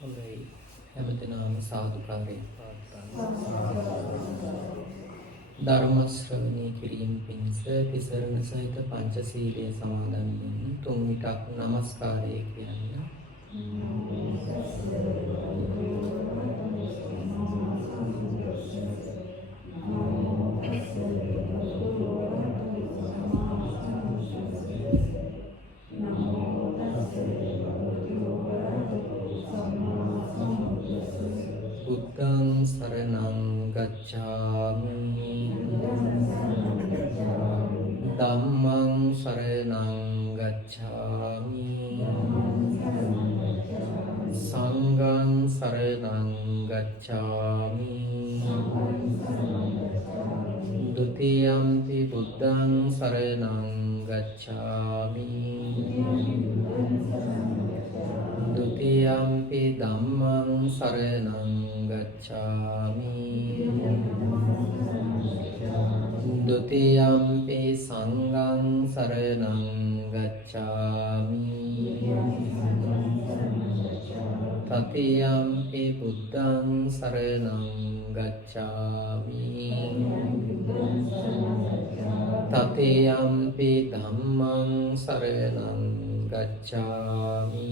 හොඳයි හැමදෙනාම සාදුකාරයෙන් පාත්වන්න. ධර්ම ශ්‍රවණය කිරීම පිණිස තිසරණ සහිත පංචශීලය සමාදන් වෙන්න තුන් විටක් නමස්කාරය කියන්න. බුද්ධං සරණං ගච්ඡාමි ධම්මං සරණං ගච්ඡාමි සංඝං සරණං ගච්ඡාමි ဒုတိယံ ති බුද්ධං සරණං ගච්ඡාමි ဒုတိယံ ති ධම්මං සරණං ගච්ඡාමි ဒုတိယံ ති සංඝං සරණං ගච්ඡාමි တတိယံ ති බුද්ධං සරණං ගච්ඡාමි တတိယံ ති ධම්මං සරණං ගච්ඡාමි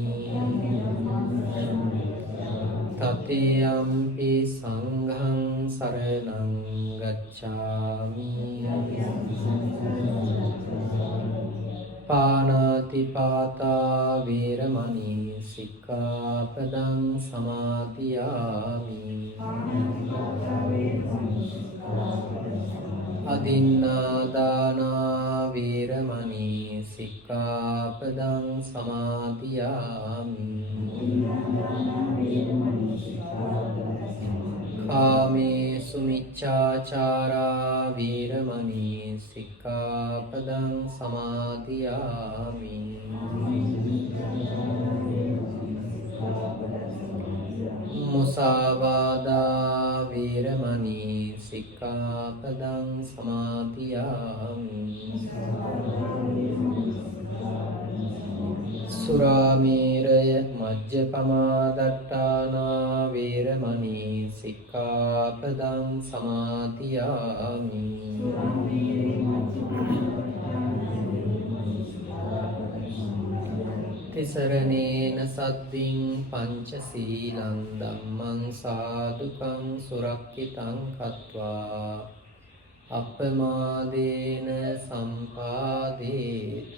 တတိယံ ති සංඝං සරණං ගච්ඡාමි ပါဏာတိပါတာဝေရမဏီសិក្ខាបဒံសមាទិយាមិអទិន្នាដានាវេរមណីសិក្ខាបដံសមាទិយាមិកាមេសុមិច្ឆាចារាវេរមណីសិក្ខាបដံសមាទិយាមិមុសាវាដាវេរមណីសិក្ខាបដံសមាទិយាមិសុរាមេរយមជ្ជបមាដត្តានាវេរមណីសិក្ខាបដံសមាទិយាមិතිසරණේන සද්දින් පංචශීලං ධම්මං සාදුකං සුරක්ඛිතං කତ୍වා අප්පමාදේන සම්පාදේත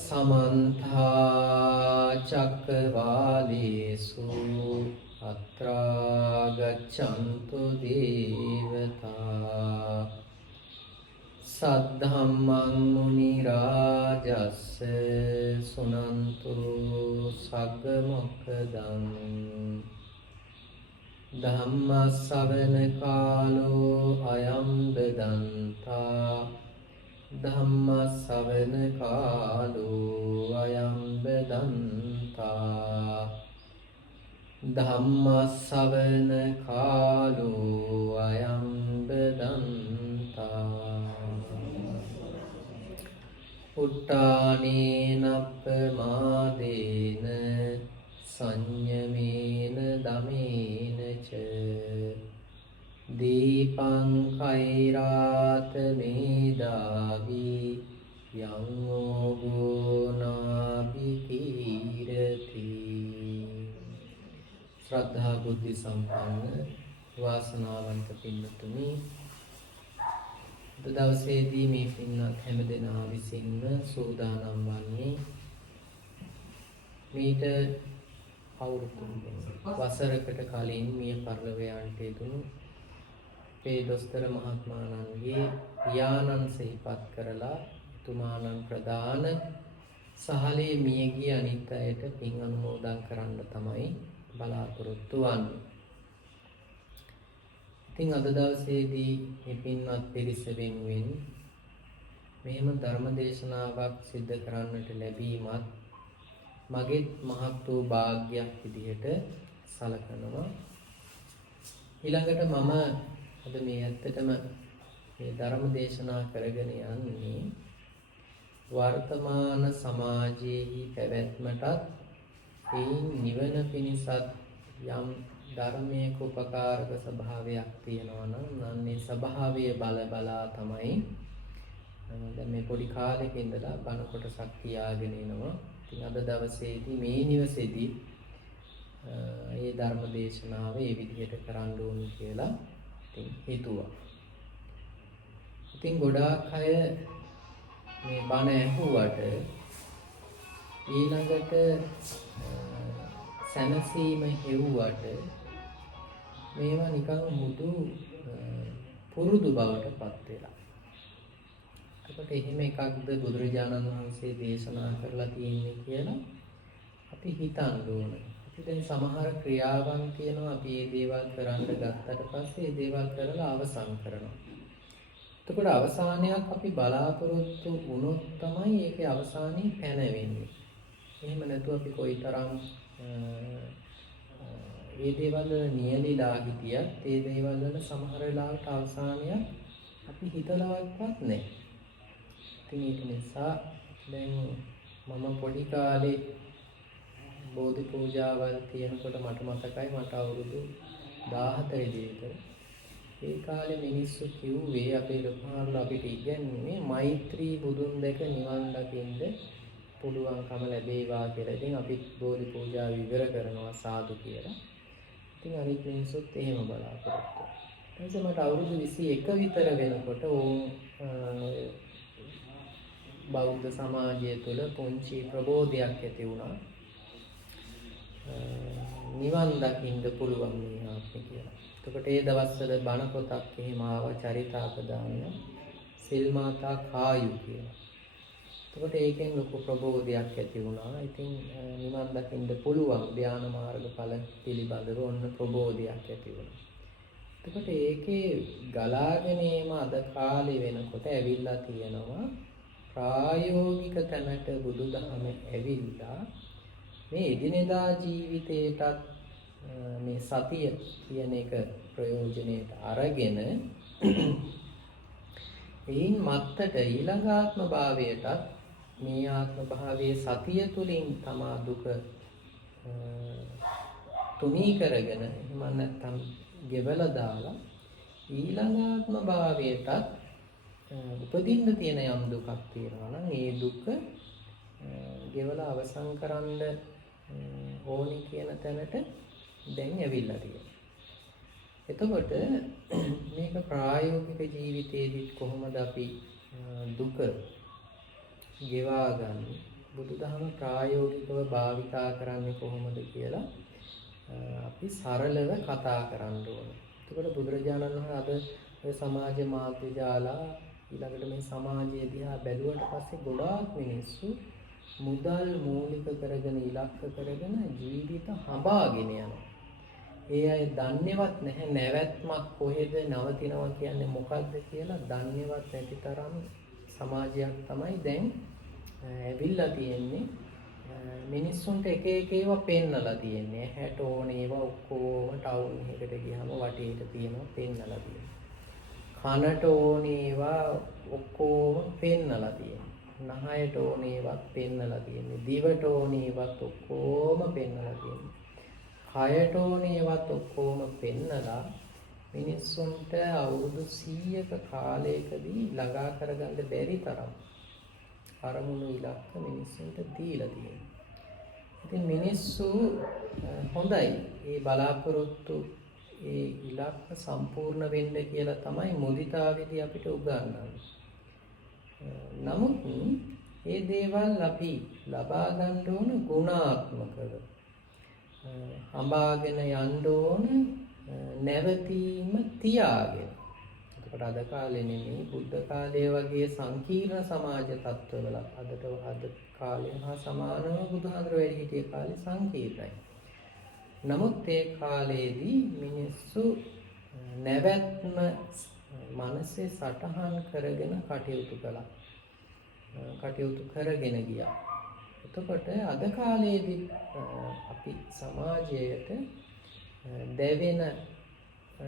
සමන්තා චක්කවාලේසු අත්‍රා ගච්ඡන්තු දේවතා සද්ධම්මං මුනි රාජස්ස සුනන්තු සග්ග මොක්ඛදං ධම්ම ශ්‍රවණ කාලෝ අයං බදන්තා ධම්ම ශ්‍රවණ කාලෝ අයං බදන්තා ධම්ම ශ්‍රවණ කාලෝ අයං බදන්තා උට්ටානේනප්පමාදේන සංයමේන දමේන ච දීපං කෛරාත මේදාවි යං ඕගෝනාභි කීරති ශ්‍රද්ධා බුද්ධි සම්පන්න වාසනාවන්ත පින්නතුනි දවසේදී මේ පින්නත් හැමදෙනා විසින්ම සූදානම් වන්නේ මීට අවුරුදු වසරකට කලින් මිය පරලොවයන්ට යෙදුණු අපේ දොස්තර මහත්මාණන්ගේ පියාණන් සිහිපත් කරලා එතුමාණන් ප්‍රදාන සහලේ මියගිය අනිත් අයට පින් අනුමෝදන් කරන්න තමයි බලාපොරොත්තු වන්නේ. ඉතින් අද දවසේදී මේ පින්වත් පිරිස වෙනුවෙන් මෙහෙම ධර්ම දේශනාවක් සිද්ධ කරන්නට ලැබීමත් මගේත් මහත් වූ වාග්යක් විදිහට සලකනවා. ඊළඟට මම අද මේ ඇත්තටම මේ ධර්ම දේශනා කරගෙන යන්නේ වර්තමාන සමාජයේහි පැවැත්මටත් එයින් නිවන පිණිසත් යම් ධර්මයක උපකාරක ස්වභාවයක් තියෙනවා නම් අන්නේ ස්වභාවය බලා තමයි දැන් මේ පොඩි කාලෙක ඉඳලා බණ කොටසක් තියාගෙන එනවා. ඉතින් අද දවසේදී මේ නිවසේදී මේ ධර්ම දේශනාව මේ විදිහට කරන්න ඕනි කියලා ඉතින් හිතුවා. ඉතින් ගොඩාක් අය මේ බණ ඇහුවට ඊළඟට සැනසීම හෙව්වට මේවා නිකන් මුදු පුරුදු බවට පත් වෙලා. ඒකට එහෙම එකක්ද බුදුරජාණන් වහන්සේ දේශනා කරලා තියෙන්නේ කියලා අපි හිතන්න ඕනේ. අපි දැන් සමහර ක්‍රියාවන් කියනවා අපි මේ දේවල් කරන්න ගත්තට පස්සේ මේ දේවල් කරලා අවසන් කරනවා. එතකොට අවසානයක් අපි බලාපොරොත්තු වුණොත් තමයි ඒකේ අවසානයේ පැනවෙන්නේ. එහෙම නැතුව අපි කොයිතරම් මේ දේවල් වල නියැලිලා හිටියත් ඒ දේවල් වල සමහර වෙලාවට අවසානයක් අපි හිතලවත් නැහැ. ඉතින් ඒක නිසා දැන් මම පොඩි කාලේ බෝධි පූජාවල් තියෙනකොට මට මතකයි මට අවුරුදු 14 විතර ඒ කාලේ මිනිස්සු කිව්වේ අපේ ලොකුහාමුදුරුවෝ අපිට ඉගැන්වුවේ මෛත්‍රී බුදුන් දැක නිවන් දකින්න පුළුවන්කම ලැබේවා කියලා. ඉතින් අපි බෝධි පූජාව ඉවර කරනවා සාදු කියලා. ඉතින් අනිත් මිනිස්සුත් එහෙම බලාපොරොත්තු. ඊට මට අවුරුදු 21 විතර වෙනකොට බෞද්ධ සමාජය තුළ පුංචි ප්‍රබෝධයක් ඇති වුණා. නිවන් දකින්න පුළුවන් මේ ආත්මේ කියලා. එතකොට ඒ දවස්වල බණ පොතක් එහෙම ආව චරිතාපදානය සිල් මාතා කායු කියලා. එතකොට ඒකෙන් ලොකු ප්‍රබෝධයක් ඇති වුණා. ඉතින් නිවන් දකින්න පුළුවන් ධ්‍යාන මාර්ගඵල පිළිබඳව ඔන්න ප්‍රබෝධයක් ඇති වුණා. එතකොට ඒකේ ගලාගෙන එීම අද කාලේ වෙනකොට ඇවිල්ලා තියෙනවා ප්‍රායෝගික තැනට බුදුදහම ඇවිල්ලා මේ එදිනෙදා ජීවිතේටත් මේ සතිය කියන එක ප්‍රයෝජනෙට අරගෙන එයින් මත්තට ඊළඟ ආත්ම භාවයටත් මේ ආත්ම භාවයේ සතිය තුලින් තමා දුක තුනී කරගෙන එහෙම නැත්නම් ගෙවලා දාලා ඊළඟ ආත්ම භාවයටත් උපදින්න තියෙන යම් දුකක් තියෙනවා නම් ඒ දුක ගෙවලා අවසන් කරන්න ඕනි කියන තැනට දැන් ඇවිල්ලා තියෙනවා. එතකොට මේක ප්‍රායෝගික ජීවිතයේදීත් කොහොමද අපි දුක ගෙවා ගන්න බුදුදහම ප්‍රායෝගිකව භාවිතා කරන්නේ කොහොමද කියලා අපි සරලව කතා කරන්න ඕනේ. එතකොට බුදුරජාණන් වහන්සේ අද ඔය සමාජ මාධ්‍ය ජාලා ඊළඟට මේ සමාජය දිහා බැලුවට පස්සේ ගොඩාක් මිනිස්සු මුදල් මූලික කරගෙන ඉලක්ක කරගෙන ජීවිත හඹාගෙන යනවා. ඒ අය දන්නේවත් නැහැ නැවැත්මක් කොහෙද නවතිනවා කියන්නේ මොකද්ද කියලා දන්නේවත් නැති තරම් සමාජයක් තමයි දැන් ඇවිල්ලා තියෙන්නේ. මිනිස්සුන්ට එක එක ඒවා පෙන්නලා තියෙන්නේ. හැට ඕන ඒවා ඔක්කොම ටවුන් එකකට ගියාම වටේට තියෙනවා පෙන්නලා තියෙනවා. කනට ඕන ඒවා ඔක්කොම පෙන්නලා තියෙනවා. නහයට ඕන ඒවාත් පෙන්නලා තියෙන්නේ. දිවට ඕන ඒවාත් ඔක්කොම පෙන්නලා තියෙන්නේ. කයට ඕන ඒවාත් ඔක්කොම පෙන්නලා මිනිස්සුන්ට අවුරුදු 100ක කාලයකදී ළඟා කරගන්න බැරි තරම් අරමුණු ඉලක්ක මිනිස්සුන්ට දීලා තියෙනවා. ඉතින් මිනිස්සු හොඳයි මේ බලාපොරොත්තු ඒ ඉලක්ක සම්පූර්ණ වෙන්න කියලා තමයි මුදිතාවේදී අපිට උගන්වන්නේ. නමුත් මේ දේවල් අපි ලබා ගන්න ඕන ගුණාත්මකව. හඹාගෙන යන්න ඕන නැවතීම තියාගෙන. එතකොට අද කාලේ නෙමෙයි බුද්ධ කාලයේ වගේ සංකීර්ණ සමාජ තත්ත්වවල අද කාලේ හා සමානව බුදුහාමුදුරුවෝ වැඩ හිටිය කාලේ සංකීර්ණයි. නමුත් ඒ කාලේදී මිනිස්සු නැවැත්ම මනසේ සටහන් කරගෙන කටයුතු කළා. කටයුතු කරගෙන ගියා. එතකොට අද කාලේදී අපි සමාජයට දැවෙන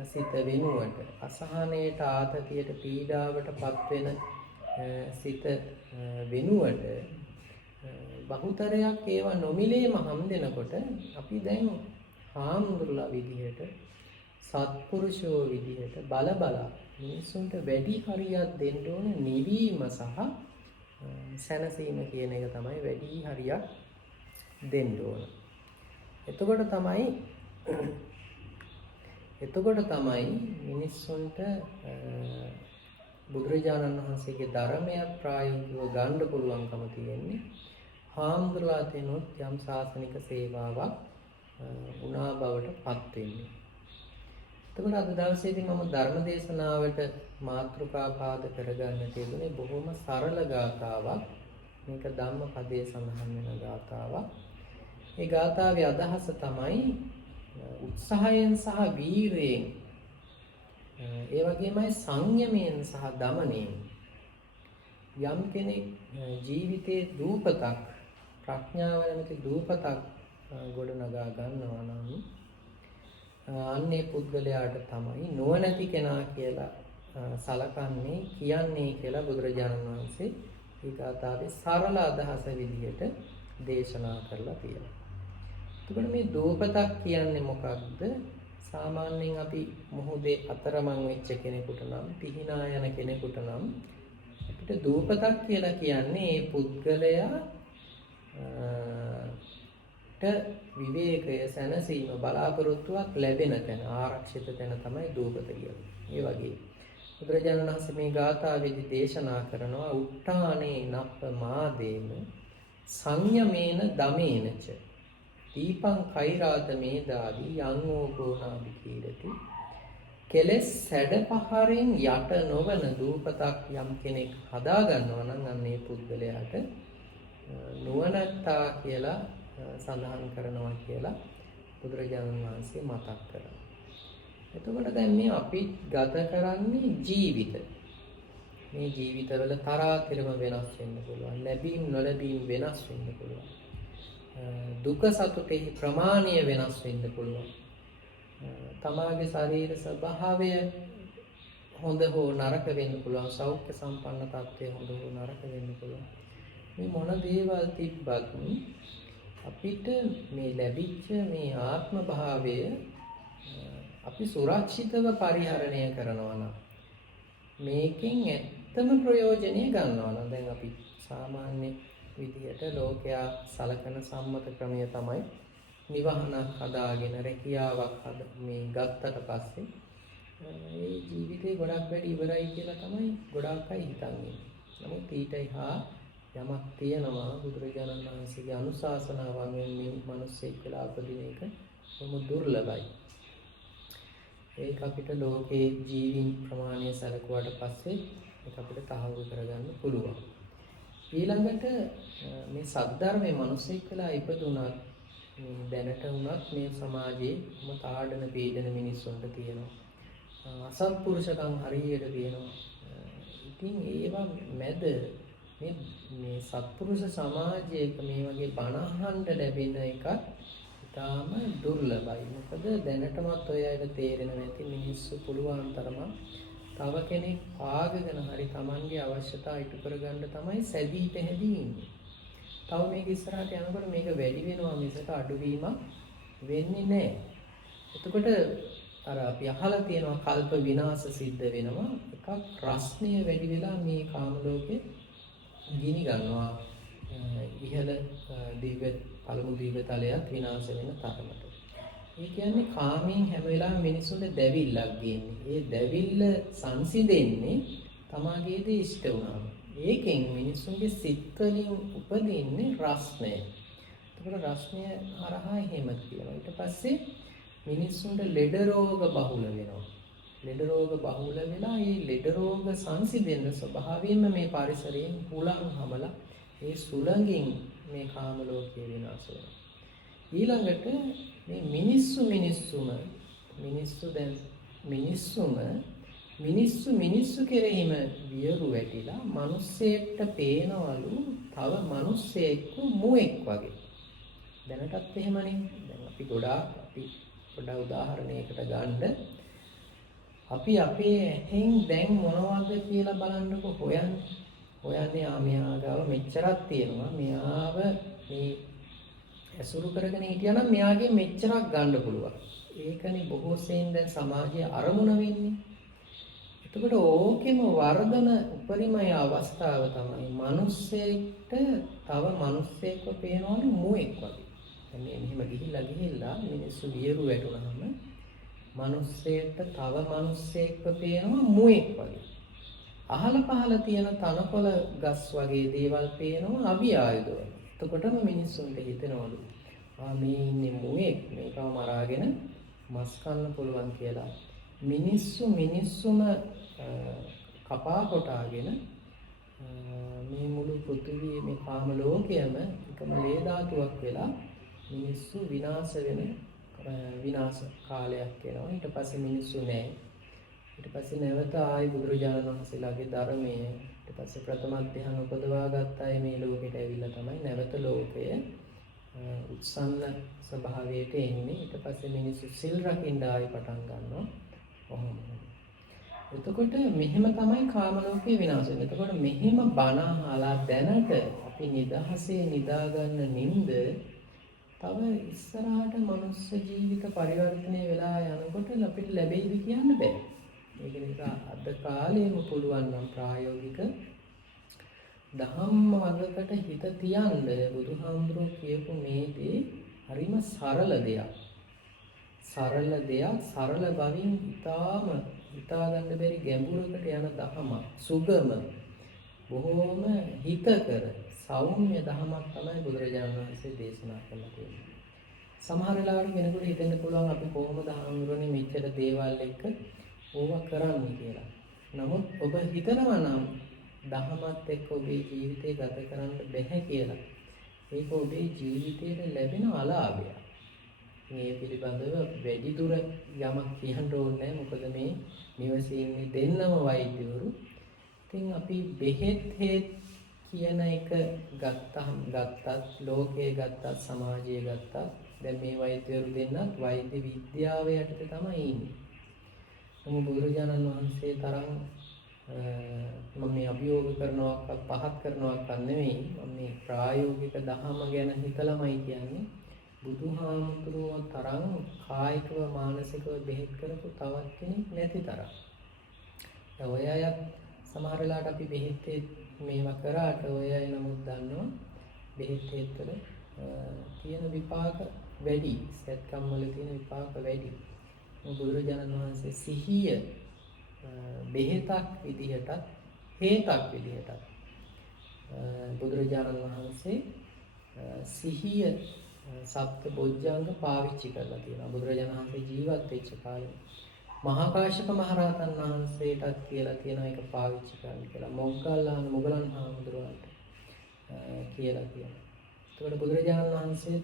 සිත වෙනුවට අසහනයට ආතතියට පීඩාවට පත් වෙන සිත වෙනුවට බහුතරයක් ඒවා නොමිලේම හම් දෙනකොට අපි දැන් හාමුදුරුලා විදිහට සත්පුරුෂෝ විදිහට බල මිනිසුන්ට වැඩි හරියක් දෙන්න ඕන නිවීම සහ සැනසීම කියන එක තමයි වැඩි හරියක් දෙන්න ඕන. එතකොට තමයි මිනිස්සුන්ට බුදුරජාණන් වහන්සේගේ ධර්මයක් ප්‍රායෝගිකව ගන්න පුළුවන්කම තියෙන්නේ. හාමුදුරුවෝ දෙනොත් යම් ශාසනික සේවාවක් උනා බවට පත් වෙන්නේ. එතකොට අද දවසේදී මම ධර්ම දේශනාවට මාතෘකා පාද කරගන්න තියුනේ බොහොම සරල ගාථාවක්. මේක ධම්මපදයේ සඳහන් වෙන ගාථාවක්. මේ ගාථාවේ අදහස තමයි උත්සාහයෙන් සහ වීරයෙන් ඒ වගේමයි සංයමයෙන් සහ දමනයෙන් යම් කෙනෙක් ජීවිතයේ දූපතක් ප්‍රඥාව නැමැති දූපතක් ගොඩනගා ගන්නවා නම් අන්නේ පුද්ගලයාට තමයි නුවණැති කෙනා කියලා සලකන්නේ කියන්නේ කියලා බුදුරජාණන් වහන්සේ මේ ගාථාවේ සරල අදහස විදිහට දේශනා කරලා තියෙනවා. එතකොට මේ දූපතක් කියන්නේ මොකක්ද? සාමාන්‍යයෙන් අපි මොහොතේ අතරමං වෙච්ච කෙනෙකුට නම් පිහිනා යන කෙනෙකුට නම් අපිට දූපතක් කියලා කියන්නේ මේ පුද්ගලයා විවේකය සැනසීම බලාපොරොත්තුවක් ලැබෙන තැන ආරක්ෂිත තැන තමයි දූපත කියන්නේ. ඒ වගේ බුදුරජාණන් වහන්සේ මේ ගාථාවේදී දේශනා කරනවා උට්ටානේ නප්ප මාදේන සංයමේන දමේනච දීපං කෛරාත මේදාවි යං ඕගෝනාදි කීරති. කෙලස් සැඩ පහරින් යට නොවන දූපතක් යම් කෙනෙක් හදා ගන්නවා නම් අන්නේ පුද්ගලයාට නුවණැත්තා කියලා සඳහන් කරනවා කියලා බුදුරජාණන් වහන්සේ මතක් කරනවා. එතකොට දැන් මේ අපි ගත කරන්නේ ජීවිත. මේ ජීවිතවල තරාතිරම වෙනස් වෙන්න පුළුවන්. ලැබීම් නොලැබීම් වෙනස් වෙන්න පුළුවන්. දුක සතුටේ ප්‍රමාණය වෙනස් වෙන්න පුළුවන්. තමාගේ ශරීර ස්වභාවය හොඳ හෝ නරක වෙන්න පුළුවන්. සෞඛ්‍ය සම්පන්න තත්ත්වය හොඳ හෝ නරක වෙන්න පුළුවන්. මේ මොන දේවල් තිබ්බත් අපිට මේ ලැබිච්ච මේ ආත්ම භාවය අපි සුරක්ෂිතව පරිහරණය කරනවා නම් මේකෙන් ඇත්තම ප්‍රයෝජනෙ ගන්නවා නම් දැන් අපි සාමාන්‍ය විදියට ලෝකයා සලකන සම්මත ක්‍රමය තමයි නිවහනක් හදාගෙන රැකියාවක් මේ ගත්තට පස්සේ මේ ජීවිතේ ගොඩක් වැඩි ඉවරයි කියලා තමයි ගොඩක් අය හිතන්නේ. නමුත් ඊට එහා යමක් තියෙනවා. බුදුරජාණන් වහන්සේගේ අනුශාසනාවන් මේ මිනිස්සෙක් කියලා උපදින එක බොහොම දුර්ලභයි. ඒක අපිට ලෝකේ ජීවීන් ප්‍රමාණය සැලකුවාට පස්සේ ඒක අපිට තහවුරු කරගන්න පුළුවන්. ඊළඟට මේ සද්ධර්මයේ මිනිස්සෙක් කියලා ඉපදුණත් දැනට වුණත් මේ සමාජයේ තාඩන පීඩන මිනිස්සුන්ට තියෙනවා. අසත්පුරුෂකම් හරියට තියෙනවා. ඉතින් ඒවා මැද මේ සත්පුරුෂ සමාජයක මේ වගේ බණ අහන්න ලැබෙන එක ඉතාම දුර්ලභයි. මොකද දැනටමත් ඔය අයට තේරෙන්නේ නැති මිනිස්සු පුළුවන් තරම තව කෙනෙක් පාගගෙන හරි Tamanගේ අවශ්‍යතා ඉටු කරගන්න තමයි සැදී පැහැදී ඉන්නේ. තව මේක ඉස්සරහට යනකොට මේක වැඩි වෙනවා මිසක අඩුවීමක් වෙන්නේ නැහැ. එතකොට අර අපි අහලා තියෙනවා කල්ප විනාශ සිද්ධ වෙනවා. එකක් රස්නිය වැඩි වෙලා මේ කාම ලෝකේ ගිනි ගන්නවා. ඉහළ දිව්‍ය පළමු දිව්‍ය තලයක් විනාශ වෙන තරමට. ඒ කියන්නේ කාමයෙන් හැම වෙලාවෙම මිනිසුන්ට දැවිල්ලක් ගේන්නේ. ඒ දැවිල්ල සංසිඳෙන්නේ තමාගේදී ඉෂ්ට වුණාම. ඒකෙන් මිනිසුන්ගේ සිත් වලින් උපදින්නේ රස්නය. ඒකට රස්නය හරහා එහෙම කියනවා. ඊට පස්සේ මිනිසුන්ට ලෙඩ රෝග බහුල වෙනවා. ලෙඩ රෝග බහුල වෙලා ඒ ලෙඩ රෝග සංසිඳෙන ස්වභාවයෙන්ම මේ පරිසරයෙන් හුලං හමලා ඒ සුළඟින් මේ කාම ලෝකේ විනාශ වෙනවා. ඊළඟට මේ මිනිස්සු කෙරෙහිම වියරු වැටිලා මිනිස්සෙක්ට පේනවලු තව මිනිස්සෙක්ව මුවෙක් වගේ. දැනටත් එහෙමනේ. දැන් අපි පොඩ උදාහරණයකට ගන්න අපි අපේ ඇහෙන් දැන් මොනවද කියලා බලන්නකො හොයන්නේ. හොයන්නේ මෙයා ගාව මෙච්චරක් තියෙනවා. මෙයාව මේ ඇසුරු කරගෙන හිටියනම් මෙයාගේ මෙච්චරක් ගන්න පුළුවන්. ඒකනේ බොහෝ සෙයින් දැන් සමාජයේ අරමුණ වෙන්නේ. එතකොට ඕකෙම වර්ධන උපරිමය අවස්ථාව තමයි මිනිස්සෙක්ට තව මිනිස්සෙක්ව පේනවලු මුවෙක් වගේ. දැන් මෙහෙම ගිහිල්ලා මිනිස්සු වියරු වැටුනහම මිනිස්සෙක්ට තව මිනිස්සෙක්ව පේනවා මුවෙක් වගේ. අහල පහල තියෙන තනකොළ ගස් වගේ දේවල් පේනවා අභිආයුධ. එතකොටම මිනිස්සුන්ට හිතෙනවලු මේ ඉන්නේ මුවෙක් මේකම මරාගෙන මස් කන්න පුළුවන් කියලා. මිනිස්සුම කපා කොටාගෙන මේ මුළු පෘථිවියේ මේ කාම ලෝකයම එකම ලේ ධාතුවක් වෙලා මිනිස්සු විනාශ කාලයක් එනවා. ඊට පස්සේ මිනිස්සු නැහැ. ඊට පස්සේ නැවත ආයි බුදුරජාණන් වහන්සේලාගේ ධර්මයේ ඊට පස්සේ ප්‍රථම ධ්‍යාන උපදවා ගත්ත අය මේ ලෝකෙට ඇවිල්ලා තමයි නැවත ලෝකය උත්සන්න ස්වභාවයට එන්නේ. ඊට පස්සේ මිනිස්සු සිල් රකින්න ආයි පටන් ගන්නවා. කොහොමද? එතකොට මෙහෙම තමයි කාම ලෝකේ විනාශ වෙන්නේ. එතකොට මෙහෙම බණ අහලා දැනට අපි නිදහසේ නිදා ගන්න නින්ද තව ඉස්සරහට මනුස්ස ජීවිත පරිවර්තනය වෙලා යනකොට අපිට ලැබෙයිද කියන්න බෑ. ඒක නිසා අද කාලේම පුළුවන් නම් ප්‍රායෝගික ධම්ම වගකට හිත තියන්න බුදුහාමුදුරුවෝ කියපු මේ දේ හරිම සරල දෙයක්. සරල බවින් හිතා ගන්න බැරි ගැඹුරකට යන ධහමක්. සුගම බොහෝම හිතකර සෞම්‍ය ධහමක් තමයි බුදුරජාණන් වහන්සේ දේශනා කළා කියන්නේ. සමහර වෙලාවට කෙනෙකුට හිතෙන්න පුළුවන් අපි කොහොමද හාමුදුරනේ මෙච්චර දේවල් එක්ක ඕවා කරන්නේ කියලා. නමුත් ඔබ හිතනවා නම් ධහමත් එක්ක ඔබේ ජීවිතේ ගත කරන්න බැහැ කියලා. ඒක ඔබේ ජීවිතේට ලැබෙන අලාභයක්. මේ පිළිබඳව වැඩි දුර යමක් කියන්න ඕනේ නැහැ. මොකද මේ නිවසේ ඉන්නේ දෙන්නම වෛද්‍යවරු. ඉතින් අපි බෙහෙත් කියන එක ගත්තත් ලෝකයේ ගත්තත් සමාජයේ ගත්තත් දැන් මේ වෛද්‍යවරු දෙන්නත් වෛද්‍ය විද්‍යාව යටතේ තමයි ඉන්නේ. නමුත් බුදුරජාණන් වහන්සේ තරම් මම මේ අභියෝග කරනවා පහත් කරනවා නෙවෙයි. මම මේ ප්‍රායෝගික දහම ගැන හිතලාමයි කියන්නේ. බුදුහාමුදුරුවෝ තරම් කායිකව මානසිකව බෙහෙත් කරපු තවත් කෙනෙක් නැති තරම්. ඔය අය සමහර වෙලාවට අපි බෙහෙත් මේවා කරාට ඔය අය නමුත් දන්නවා බෙහෙත් වල තියෙන විපාක වැඩි. සත්කම් වල තියෙන විපාක වැඩි. බුදුරජාණන් වහන්සේ සිහිය බෙහෙතක් විදිහටත් හේතක් විදිහටත් බුදුරජාණන් වහන්සේ සිහිය සප්ත බොජ්ජංග පාවිච්චි කරලා තියෙනවා. බුදුරජාණන් වහන්සේ ජීවත් වෙච්ච කාලේ මහා කාශ්‍යප මහරහතන් වහන්සේටත් කියලා තියෙනවා ඒක පාවිච්චි කරන්න කියලා. මොග්ගලන් හාමුදුරුවන්ට කියලා තියෙනවා. ඒකට බුදුරජාණන් වහන්සේ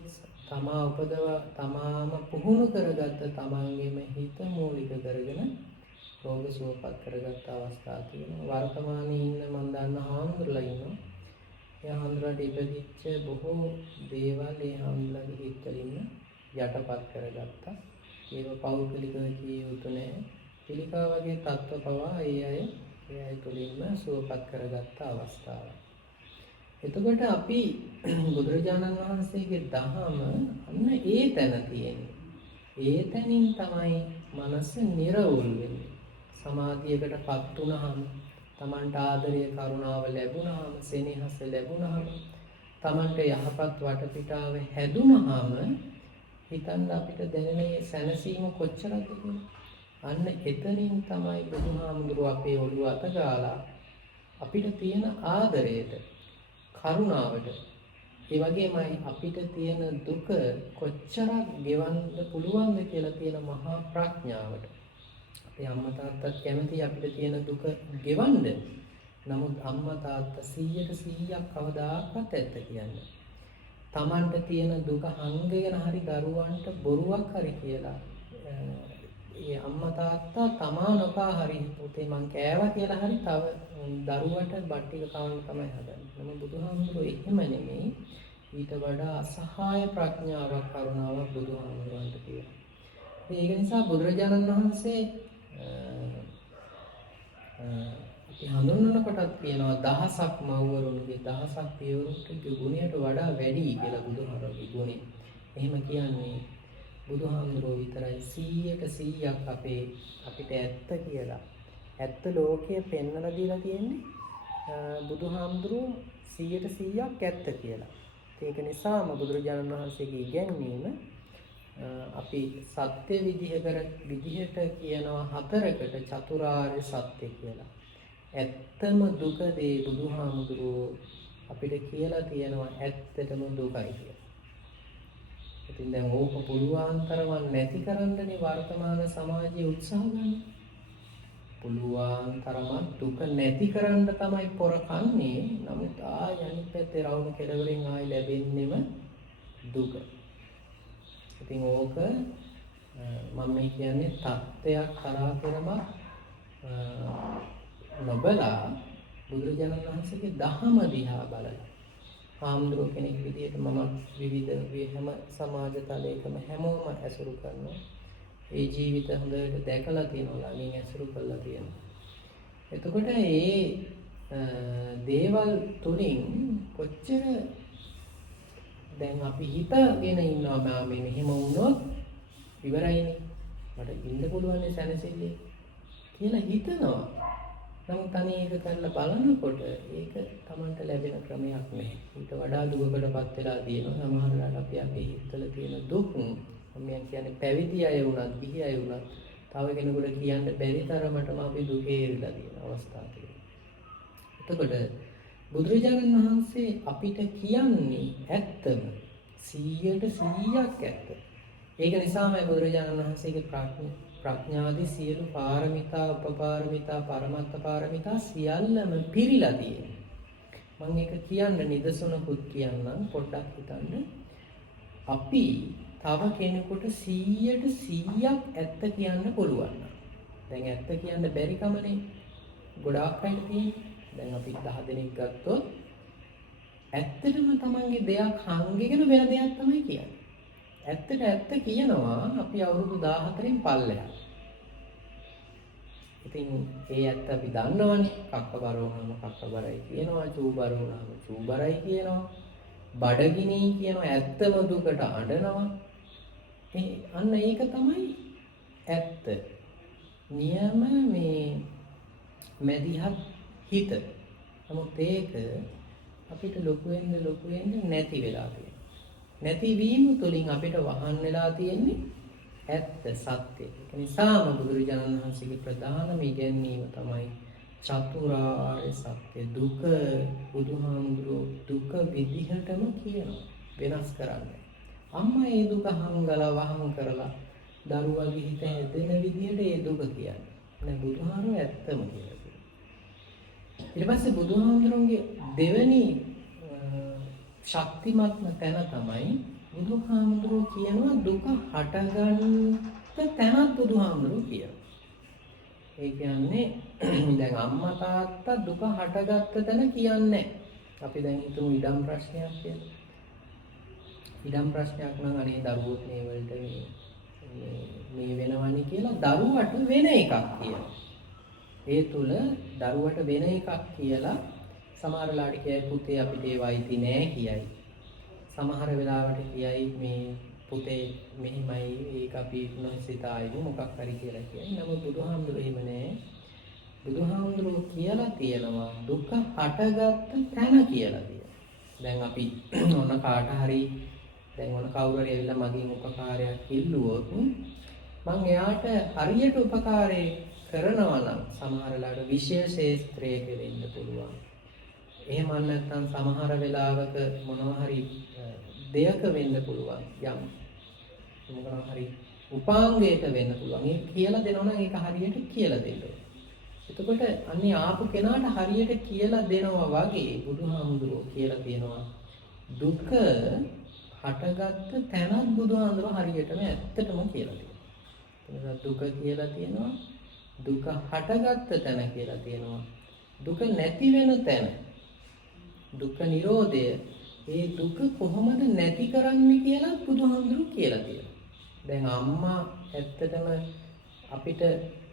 තමාම පුහුණු කරගත්ත තමන්ගේම හිත මූලික කරගෙන රෝග සුවපත් කරගත්ත අවස්ථා තියෙනවා. වර්තමානයේ ඉන්න මම දන්න හාමුදුරුවෝ ඉන්නවා. ඒ හාමුදුරුවන්ට ඉපදිච්ච බොහෝ දේවල් ඒ හාමුදුරුවන්ගේ හිතවලින් යටපත් කරගත්තා. ඒව පෞද්ගලිකව කිය යුතු නැහැ. පිළිකා වගේ තත්ත්ව පවා ඒ අය තුළින්ම සුවපත් කරගත්ත අවස්ථාවක්. එතකොට අපි බුදුරජාණන් වහන්සේගේ දහම අන්න ඒ තැන තියෙන්නේ. ඒ තැනින් තමයි මනස නිර්වුල් වෙන්නේ. සමාධියකටපත් වුණාම, Tamanට ආදරය කරුණාව ලැබුණාම, සෙනෙහස ලැබුණාම, Tamanට යහපත් වටපිටාව හැදුණාම හිතන්න අපිට දැනෙන සැනසීම කොච්චරද කියලා. අන්න එතනින් තමයි බුදුහාමුදුරුවෝ අපේ ඔළුව අත ගාලා අපිට තියෙන ආදරයට, කරුණාවට, ඒ වගේමයි අපිට තියෙන දුක කොච්චරක් ගෙවන්න පුළුවන්ද කියලා තියෙන මහා ප්‍රඥාවට. අපේ අම්මා තාත්තත් කැමති අපිට තියෙන දුක ගෙවන්න. නමුත් අම්මා තාත්තා 100% කවදාකවත් ඇත්ත කියන්නේ. Tamanට තියෙන දුක හංගගෙන හරි දරුවන්ට බොරුවක් හරි කියලා ඒ අම්මා තාත්තා තමා නොකා හරි පුතේ මං කෑවා කියලා හරි තව දරුවට බත් ටික කවන්න තමයි හදන්නේ. නමුත් බුදුහාමුදුරුවෝ එහෙම නෙමෙයි. ඊට වඩා අසහාය ප්‍රඥාවක් කරුණාවක් බුදුහාමුදුරුවන්ට තියෙනවා. ඒක නිසා බුදුරජාණන් වහන්සේ අපි හඳුන්වනකොටත් කියනවා දහසක් මව්වරුන්ගේ දහසක් පියවරුන්ගේ ගුණයට වඩා වැඩි කියලා බුදුහාමුදුරුවෝගේ ගුණය. එහෙම කියන්නේ බුදුහාමුදුරුවෝ විතරයි 100% අපිට ඇත්ත කියලා. ඇත්ත ලෝකයේ පෙන්වලා දීලා තියෙන්නේ බුදුහාමුදුරුවෝ 100% ඇත්ත කියලා. ඒක නිසාම බුදුරජාණන් වහන්සේගේ ඉගැන්වීම අපි සත්‍ය විදිහට කියනවා හතරකට චතුරාර්ය සත්‍ය කියලා. ඇත්තම දුක දේ බුදුහාමුදුරුවෝ අපිට කියලා තියෙනවා ඇත්තටම දුකයි කියලා. ඉතින් දැන් ඕක පුළුවන් තරම් නැති කරන්නනේ වර්තමාන සමාජයේ උත්සාහ ගන්න. පුළුවන් තරම් දුක නැති කරන්න තමයි පොර කන්නේ. නමුත් අනිත් පැත්තේ රවුම කෙලවරින් ආයි ලැබෙන්නේම දුක. ඉතින් ඕක මම මේ කියන්නේ තත්ත්වයක් කරා කරම නොබලා බුදුරජාණන් වහන්සේගේ දහම දිහා බලලා ආම්ද්‍රෝ කෙනෙක් විදිහට මම විවිධ හැම සමාජ තලයකම හැමෝම ඇසුරු කරනවා. ඒ ජීවිත හොඳට දැකලා තියෙනවා, ළඟින් ඇසුරු කරලා තියෙනවා. එතකොට මේ දේවල් තුලින් කොච්චර දැන් අපි හිතගෙන ඉන්නවා මේ මෙහෙම වුණොත් ඉවරයිනේ. මට ඉන්න පුළුවන් සැනසෙල්ලේ කියලා හිතනවා. නමුත් අනේ ඒක කරලා බලනකොට ඒක Tamanට ලැබෙන ක්‍රමයක් නෙවෙයි. ඊට වඩා දුකකටපත් වෙලා තියෙනවා. සමහර වෙලාවට අපි අපේ හිතවල තියෙන දුක් මම කියන්නේ පැවිදි අය වුණත්, ගිහි අය වුණත් තව කෙනෙකුට කියන්න බැරි තරමටම අපි දුකේ ඉරලා තියෙන අවස්ථා තියෙනවා. එතකොට බුදුරජාණන් වහන්සේ අපිට කියන්නේ ඇත්තම 100% ඇත්ත. ඒක නිසාමයි බුදුරජාණන් වහන්සේගේ ප්‍රඥාදී සියලු පාරමිතා, උපපාරමිතා, පරමත්ත පාරමිතා සියල්ලම පිරීලා තියෙනවා. මම ඒක කියන්න නිදසුනකුත් කියන්නම් පොඩ්ඩක් හිතන්න. අපි තව කෙනෙකුට 100% ඇත්ත කියන්න පුළුවන්. දැන් ඇත්ත කියන්න බැරි කමනේ ගොඩාක් අය තියෙන්නේ. දැන් අපි 10 දෙනෙක් ගත්තොත් ඇත්තටම තමන්ගේ දෙයක් හංගගෙන වෙන දෙයක් තමයි කියන්නේ. ඇත්තට ඇත්ත කියනවා අපි අවුරුදු 14න් පල්ලෙහා. ඉතින් ඒ ඇත්ත අපි දන්නවනේ. කක්කබර වුණාම කක්කබරයි කියනවා, චූබර වුණාම චූබරයි කියනවා, බඩගිනි කියනවා, ඇත්තම දුකට අඬනවා. අන්න ඒක තමයි ඇත්ත. නියම මේ මැදිහත් හිත. නමුත් ඒක අපිට ලොකු වෙන්න නැති වෙලා තියෙනවා. නැතිවීම තුළින් අපිට වහන් වෙලා තියෙන්නේ ඇත්ත සත්‍ය. ඒක නිසාම බුදුරජාණන් වහන්සේගේ ප්‍රධානම ඉගැන්වීම තමයි චතුරාර්ය සත්‍ය. දුක බුදුහාමුදුරුවෝ දුක විදිහටම කියනවා. වෙනස් කරන්නේ. අම්මා ඒ දුක හංගලා වහන් කරලා දරුවගේ හිත හැදෙන විදිහට ඒ දුක කියන්නේ. නෑ බුදුහාමුදුරුවෝ ඇත්තම කියලා කියනවා. ඊට පස්සේ බුදුහාමුදුරුවෝගේ දෙවෙනි ශක්තිමත්ම තැන තමයි බුදුහාමුදුරුවෝ කියනවා දුක හටගන්න තැනත් බුදුහාමුදුරුවෝ කියනවා. ඒ කියන්නේ දැන් අම්මා තාත්තා දුක හටගත්ත තැන කියන්නේ. අපි දැන් හිතමු ඉඩම් ප්‍රශ්නයක් කියලා. ඉඩම් ප්‍රශ්නයක් නම් අනේ දරුවොත් මේ වලට මේ වෙනවනේ කියලා දරුවට වෙන එකක් කියනවා. ඒ තුල දරුවට වෙන එකක් කියලා සමහර වෙලාවට කියයි පුතේ අපිට ඒ වයිති නෑ කියයි. සමහර වෙලාවට කියයි මේ පුතේ මෙහිමයි ඒක අපි නොසිතායි මොකක් හරි කියලා කියයි. නමුත් බුදුහාමුදුරුවෝ එහෙම නෑ. බුදුහාමුදුරුවෝ කියලා තියෙනවා දුක හටගත්ත තැන කියලා කියනවා. දැන් අපි මොන කාට හරි දැන් මොන කවුරු හරි ඇවිල්ලා මගෙන් උපකාරයක් ඉල්ලුවොත් මම එයාට හරියට උපකාරය කරනවා නම් සමහර වෙලාවට විශේෂ ශාස්ත්‍රයක වෙන්න පුළුවන්. එහෙම නැත්නම් සමහර වෙලාවක මොනවා හරි දෙයක වෙන්න පුළුවන්. යම් මොනවා හරි උපාංගයක වෙන්න පුළුවන්. ඒක කියලා දෙනවා නම් ඒක හරියට කියලා දෙන්න ඕනේ. එතකොට අන්නේ ආපු කෙනාට හරියට කියලා දෙනවා වගේ බුදුහාමුදුරුවෝ කියලා තියෙනවා දුක හටගත්ත තැනත් බුදුහාමුදුරුවෝ හරියටම ඇත්තටම කියලා තියෙනවා. දුක කියලා තියෙනවා, දුක හටගත්ත තැන කියලා තියෙනවා, දුක නැති වෙන තැන, දුක්ඛ නිරෝධය, ඒ දුක කොහොමද නැති කරන්නේ කියලා බුදුහාමුදුරුවෝ කියලා තියෙනවා. දැන් අම්මා ඇත්තටම අපිට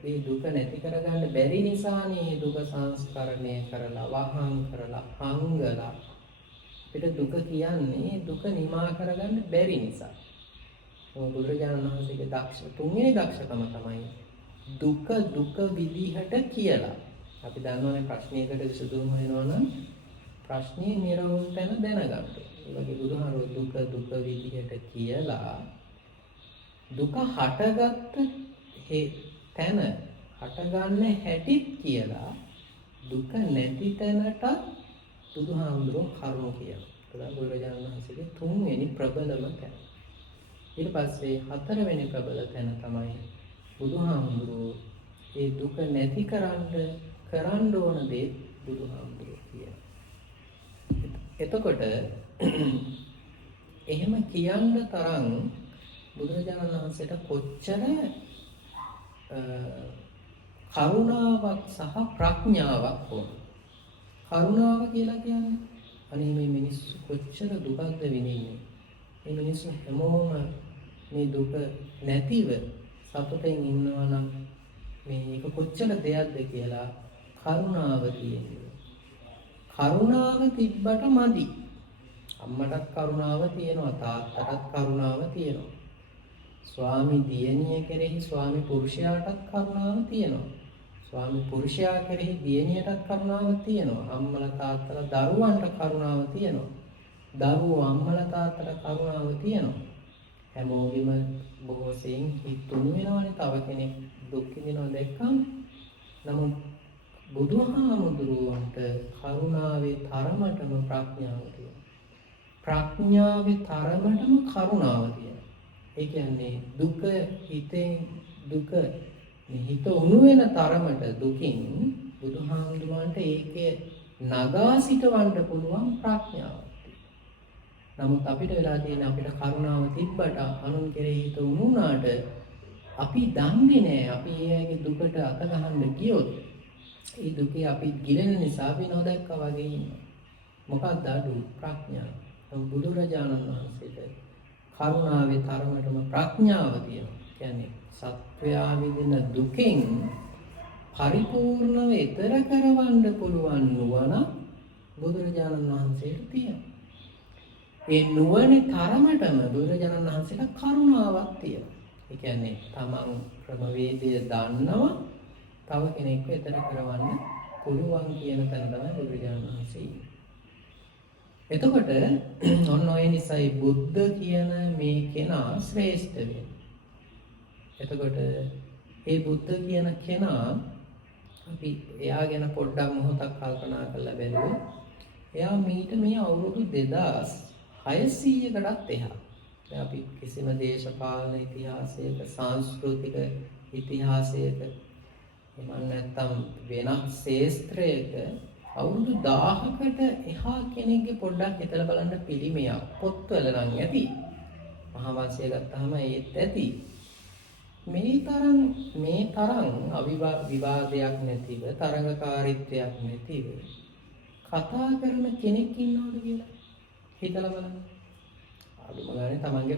මේ දුක නැති කරගන්න බැරි නිසානේ දුක සංස්කරණය කරලා වහං කරලා හංගලා අපිට දුක කියන්නේ දුක නිමා කරගන්න බැරි නිසා. බුදුරජාණන් වහන්සේගේ තුන්වෙනි දක්ෂකම තමයි දුක දුක විදිහට කියලා. අපි දන්නවනේ ප්‍රශ්නයකට විසඳුම වෙනවා නම් ප්‍රශ්නේ නිරවුල් තැන දැනගන්න. ඒ වගේ බුදුහාරෝ දුක දුක විදිහට කියලා දුක හටගත්ත තැන හටගන්න හැටිත් කියලා දුක නැති තැනට බුදුහාමුදුරුවෝ කරුණු කියනවා. ඒක බුදුරජාණන් වහන්සේගේ තුන්වෙනි ප්‍රබලම තැන. ඊට පස්සේ හතරවෙනි ප්‍රබල තැන තමයි බුදුහාමුදුරුවෝ ඒ දුක නැති කරන්න ඕන දේ බුදුහාමුදුරුවෝ කියනවා. එතකොට එහෙම කියන්න තරම් බුදුරජාණන් වහන්සේට කොච්චර කරුණාවක් සහ ප්‍රඥාවක් ඕන. කරුණාව කියලා කියන්නේ අනේ මේ මිනිස්සු කොච්චර දුකක්ද විඳින්නේ. මේ මිනිස්සු හැමෝම මේ දුක නැතිව සතුටින් ඉන්නවා නම් මේක කොච්චර දෙයක්ද කියලා කරුණාව කියන්නේ. කරුණාව තිබ්බට මදි. අම්මටත් කරුණාව තියෙනවා, තාත්තටත් කරුණාව තියෙනවා. ස්වාමි දියණිය කෙරෙහි ස්වාමි පුරුෂයාටත් කරුණාව තියෙනවා. ස්වාමි පුරුෂයා කෙරෙහි දියණියටත් කරුණාව තියෙනවා. අම්මලා තාත්තලා දරුවන්ට කරුණාව තියෙනවා. දරුවෝ අම්මලා තාත්තට කරුණාව තියෙනවා. හැමෝගෙම බොහෝ සෙයින් හිතුණු වෙනවනේ තව කෙනෙක් දුක් විඳිනවා දැක්කම. නමුත් බුදුහාමුදුරුවන්ට කරුණාවේ තරමටම ප්‍රඥාව තියෙනවා. ප්‍රඥාවේ තරමටම කරුණාව තියෙනවා. ඒ කියන්නේ දුක හිතෙන් දුක හිත උණු වෙන තරමට දුකින් බුදුහාමුදුරුවන්ට ඒකේ නගා සිටවන්න පුළුවන් ප්‍රඥාවක් තියෙනවා. නමුත් අපිට වෙලා තියෙන අපිට කරුණාව තිබ්බට අනුන් කෙරෙහි හිත උණු වුණාට අපි දන්නේ නැහැ. අපි ඒගේ දුකට අත ගහන්න ගියොත් ඒ දුකේ අපි ගිලෙන නිසා අපි නොදැක්කා වගේ ඉන්නවා. මොකක්ද අඩු? ප්‍රඥාව. බුදුරජාණන් වහන්සේට කරුණාවේ තරමටම ප්‍රඥාව තියෙනවා. කියන්නේ සත්වයා විඳින දුකෙන් පරිපූර්ණව ඈතර කරවන්න පුළුවන් නුවණ බුදුරජාණන් වහන්සේට තියෙනවා. ඒ නුවණේ තරමටම බුදුරජාණන් වහන්සේට කරුණාවක් තියෙනවා. ඒ කියන්නේ තමන් ක්‍රමවේදය දන්නවා තව කෙනෙක්ව ඈතර කරවන්න පුළුවන් කියන තැන තමයි බුදුරජාණන් වහන්සේ ඉන්නේ. එතකොට ඔන්න ඔය නිසායි බුද්ධ කියන මේ කෙනා ශ්‍රේෂ්ඨ වෙන්නේ. එතකොට මේ බුද්ධ කියන කෙනා අපි එයා ගැන පොඩ්ඩක් මොහොතක් කල්පනා කරලා බැලුවොත් එයා මීට මේ අවුරුදු 2600කටත් එහා. අපි කිසිම දේශපාලන ඉතිහාසයක සංස්කෘතික ඉතිහාසයක එමන් නැත්තම් වෙනත් ශාස්ත්‍රයක අවුරුදු 1000කට එහා කෙනෙක්ගේ පොඩ්ඩක් හිතලා බලන්න පිළිමයක් පොත්වල නම් ඇති. මහා වංශය ගත්තාම ඒත් ඇති. මේ තරම් විවාදයක් නැතිව තරඟකාරීත්වයක් නැතිව කතා කරන කෙනෙක් ඉන්නවද කියලා හිතලා බලන්න. අදුම ගානේ තමන්ගේ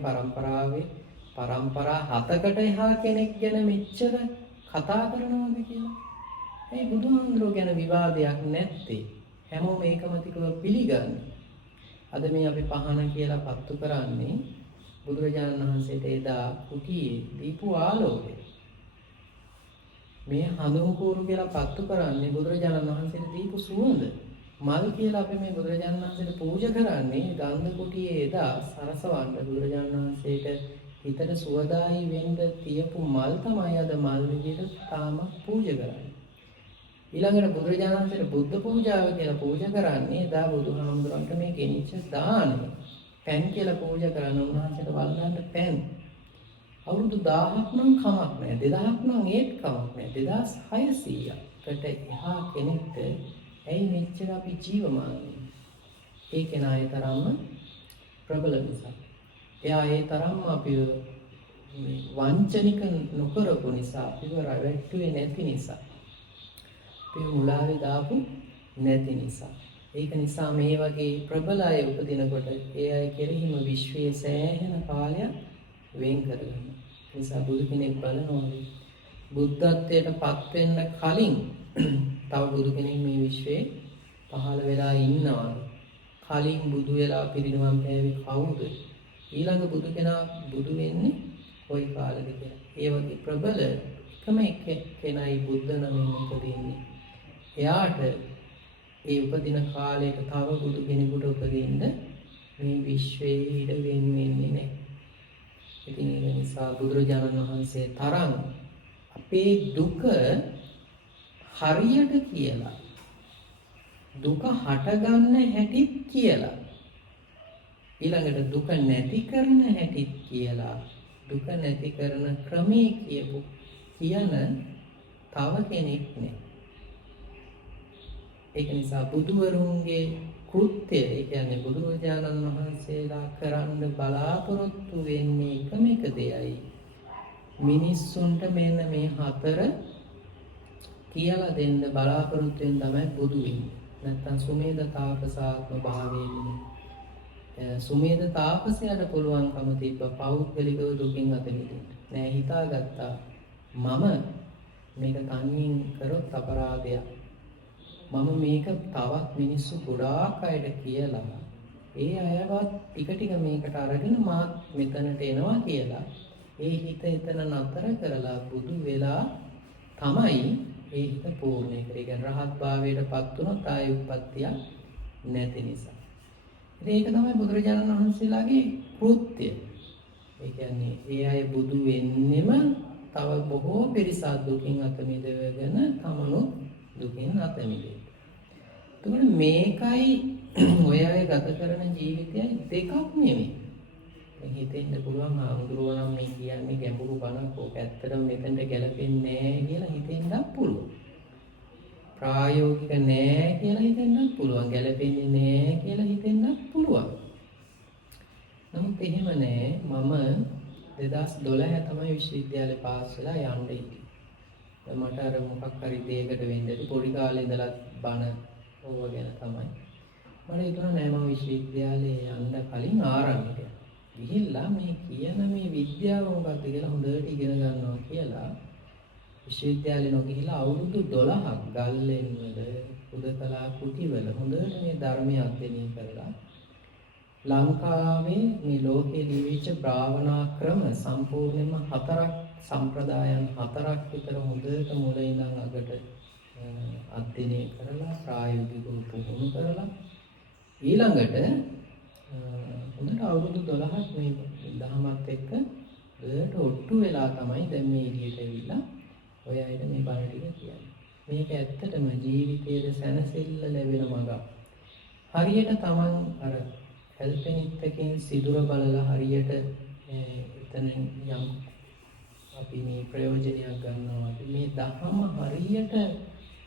පරම්පරා 7කට එහා කෙනෙක් ගැන මෙච්චර කතා කරනවද කියලා. ඒ බුදුහාමුදුරුවෝ ගැන විවාදයක් නැත්තේ. හැමෝම ඒකමතිකව පිළිගන්නේ. අද මේ අපි පහන කියලා පත්තු කරන්නේ බුදුරජාණන් වහන්සේට එදා කුටියේ දීපු ආලෝකය. මේ හඳුන්කూరు කියලා පත්තු කරන්නේ බුදුරජාණන් වහන්සේට දීපු සුවඳ. මල් කියලා අපි මේ බුදුරජාණන් වහන්සේට පූජා කරන්නේ ගන්ධ කුටියේ එදා සරසවන්න බුදුරජාණන් වහන්සේට හිතට සුවදායි වෙන්න තියපු මල් තමයි අද මල් විදිහට තාම පූජා කරන්නේ. ඊළඟට බුදුරජාණන් වහන්සේට බුද්ධ පූජාව කියලා පූජා කරන්නේ එදා බුදුහාමුදුරන්ට මේ ගෙනිච්ච දානය. පෑන් කියලා පූජා කරන උන්වහන්සේට වළඳන්න පෑන්. අවුරුදු 1000ක් නම් කමක් නැහැ. 2000ක් නම් ඒත් කමක් නැහැ. 2600කට එහා කෙනෙක්ට ඇයි මෙච්චර අපි ජීවමාන වෙන්නේ? ඒ කෙනා ඒ තරම්ම ප්‍රබල නිසා. එයා ඒ තරම්ම අපි වංචනික නොකරපු නිසා, අපිව රැවට්ටුවේ නැති නිසා. අපේ මුලාවේ දාපු නැති නිසා. ඒක නිසා මේ වගේ ප්‍රබල අය උපදිනකොට ඒ අය කෙරෙහිම විශ්වයේ සෑහෙන කාලයක් වෙන් කරගන්නවා. ඒ නිසා බුදු කෙනෙක් බලනවානේ බුද්ධත්වයට පත් වෙන්න කලින් තව බුදු කෙනෙක් මේ විශ්වයේ පහළ වෙලා ඉන්නවා. කලින් බුදු වෙලා පිරිනිවන් පෑවේ කවුද? ඊළඟ බුදු කෙනා බුදු වෙන්නේ කොයි කාලෙද කියලා. ඒ වගේ ප්‍රබල එකම කෙනයි බුද්ධ නමින් උපදින්නේ. එයාට ඒ උපදින කාලයට තව බුදු කෙනෙකුට උපදින්න මේ විශ්වයේ ඉඩ වෙන්නේ නැහැ. ඉතින් ඒ නිසා බුදුරජාණන් වහන්සේ තරම් අපේ දුක හරියට කියලා දුක හටගන්න හැටිත් කියලා ඊළඟට දුක නැති කරන හැටිත් කියලා දුක නැති කරන ක්‍රමයේ කියන තව කෙනෙක් නෑ. ඒක නිසා බුදුවරුන්ගේ කෘත්‍ය, ඒ කියන්නේ බුදුරජාණන් වහන්සේලා කරන්න බලාපොරොත්තු වෙන්නේ එකම එක දෙයයි. මිනිස්සුන්ට මෙන්න මේ හතර කියලා දෙන්න බලාපොරොත්තු වෙන තමයි බුදු වෙන්නේ. නැත්තම් සුමේද තාපසාත්ම භාවයේදී සුමේද තාපසයාට පුළුවන්කම තිබ්බ පෞද්ගලිකව දුකින් අත මිදෙන්න. නෑ, හිතාගත්තා මම මේක තනියෙන් කරොත් අපරාධයක්. මම මේක තවත් මිනිස්සු ගොඩාක් අයට කියලා ඒ අයවත් ටික මේකට අරගෙන මාත් මෙතනට එනවා කියලා ඒ හිත එතන නතර කරලා බුදු වෙලා තමයි ඒ හිත පූර්ණේ කරේ. ඒ කියන්නේ රහත් භාවයට පත් වුණොත් ආය උප්පත්තිය නැති නිසා. ඉතින් ඒක තමයි බුදුරජාණන් වහන්සේලාගේ කෘත්‍ය. ඒ කියන්නේ ඒ අය බුදු වෙන්නෙම තව බොහෝ පිරිසක් දුකින් අත මිදවගෙන තමනුත් දුකින් අත මිදෙන්න. එතකොට මේකයි ඔය අය ගත කරන ජීවිතයයි දෙකක් නෙමෙයි. දැන් හිතෙන්න පුළුවන් ආමුදුරුව නම් මේ කියන්නේ ගැඹුරු බණක්, ඕක ඇත්තටම මෙතෙන්ට ගැලපෙන්නේ නැහැ කියලා හිතෙන්නත් පුළුවන්. ප්‍රායෝගික නැහැ කියලා හිතෙන්නත් පුළුවන්. ගැලපෙන්නේ නැහැ කියලා හිතෙන්නත් පුළුවන්. නමුත් එහෙම නැහැ. මම 2012 තමයි විශ්වවිද්‍යාලේ පාස් වෙලා යන්න හිටියේ. මට අර මොකක් හරි දෙයකට වෙන්නදී පොඩි කාලේ ඉඳලා බණ ඕව ගැන තමයි. මට හිතුණා නෑ මම විශ්වවිද්‍යාලේ යන්න කලින් ආරණ්‍යට ගිහිල්ලා මේ කියන මේ විද්‍යාව මොකක්ද කියලා හොඳට ඉගෙන ගන්නවා කියලා විශ්වවිද්‍යාලේ නොගිහිලා අවුරුදු 12ක් ගල්ලෙන් වල උදකලා කුටිවල හොඳට මේ ධර්මය අධ්‍යයනය කරලා ලංකාවේ මේ ලෝකයේ ලියවිච්ච භාවනා ක්‍රම සම්පූර්ණයෙන්ම 4ක් සම්ප්‍රදායන් 4ක් විතර හොඳට මුල ඉඳන් අගට අධ්‍යයනය කරලා ප්‍රායෝගිකව පුහුණු කරලා ඊළඟට හොඳට අවුරුදු 12ක් මේ දහමත් එක්ක හොඳට ඔට්ටු වෙලා තමයි දැන් මේ එළියට ඇවිල්ලා ඔය අයට මේ බණ ටික කියන්නේ. මේක ඇත්තටම ජීවිතයේ සැනසෙල්ල ලැබෙන මඟක්. හරියට Taman අර හෙල්පෙනිත්තකින් සිදුර බලලා හරියට එතන යම් අපි මේ ප්‍රයෝජනයක් ගන්නවා. මේ දහම හරියට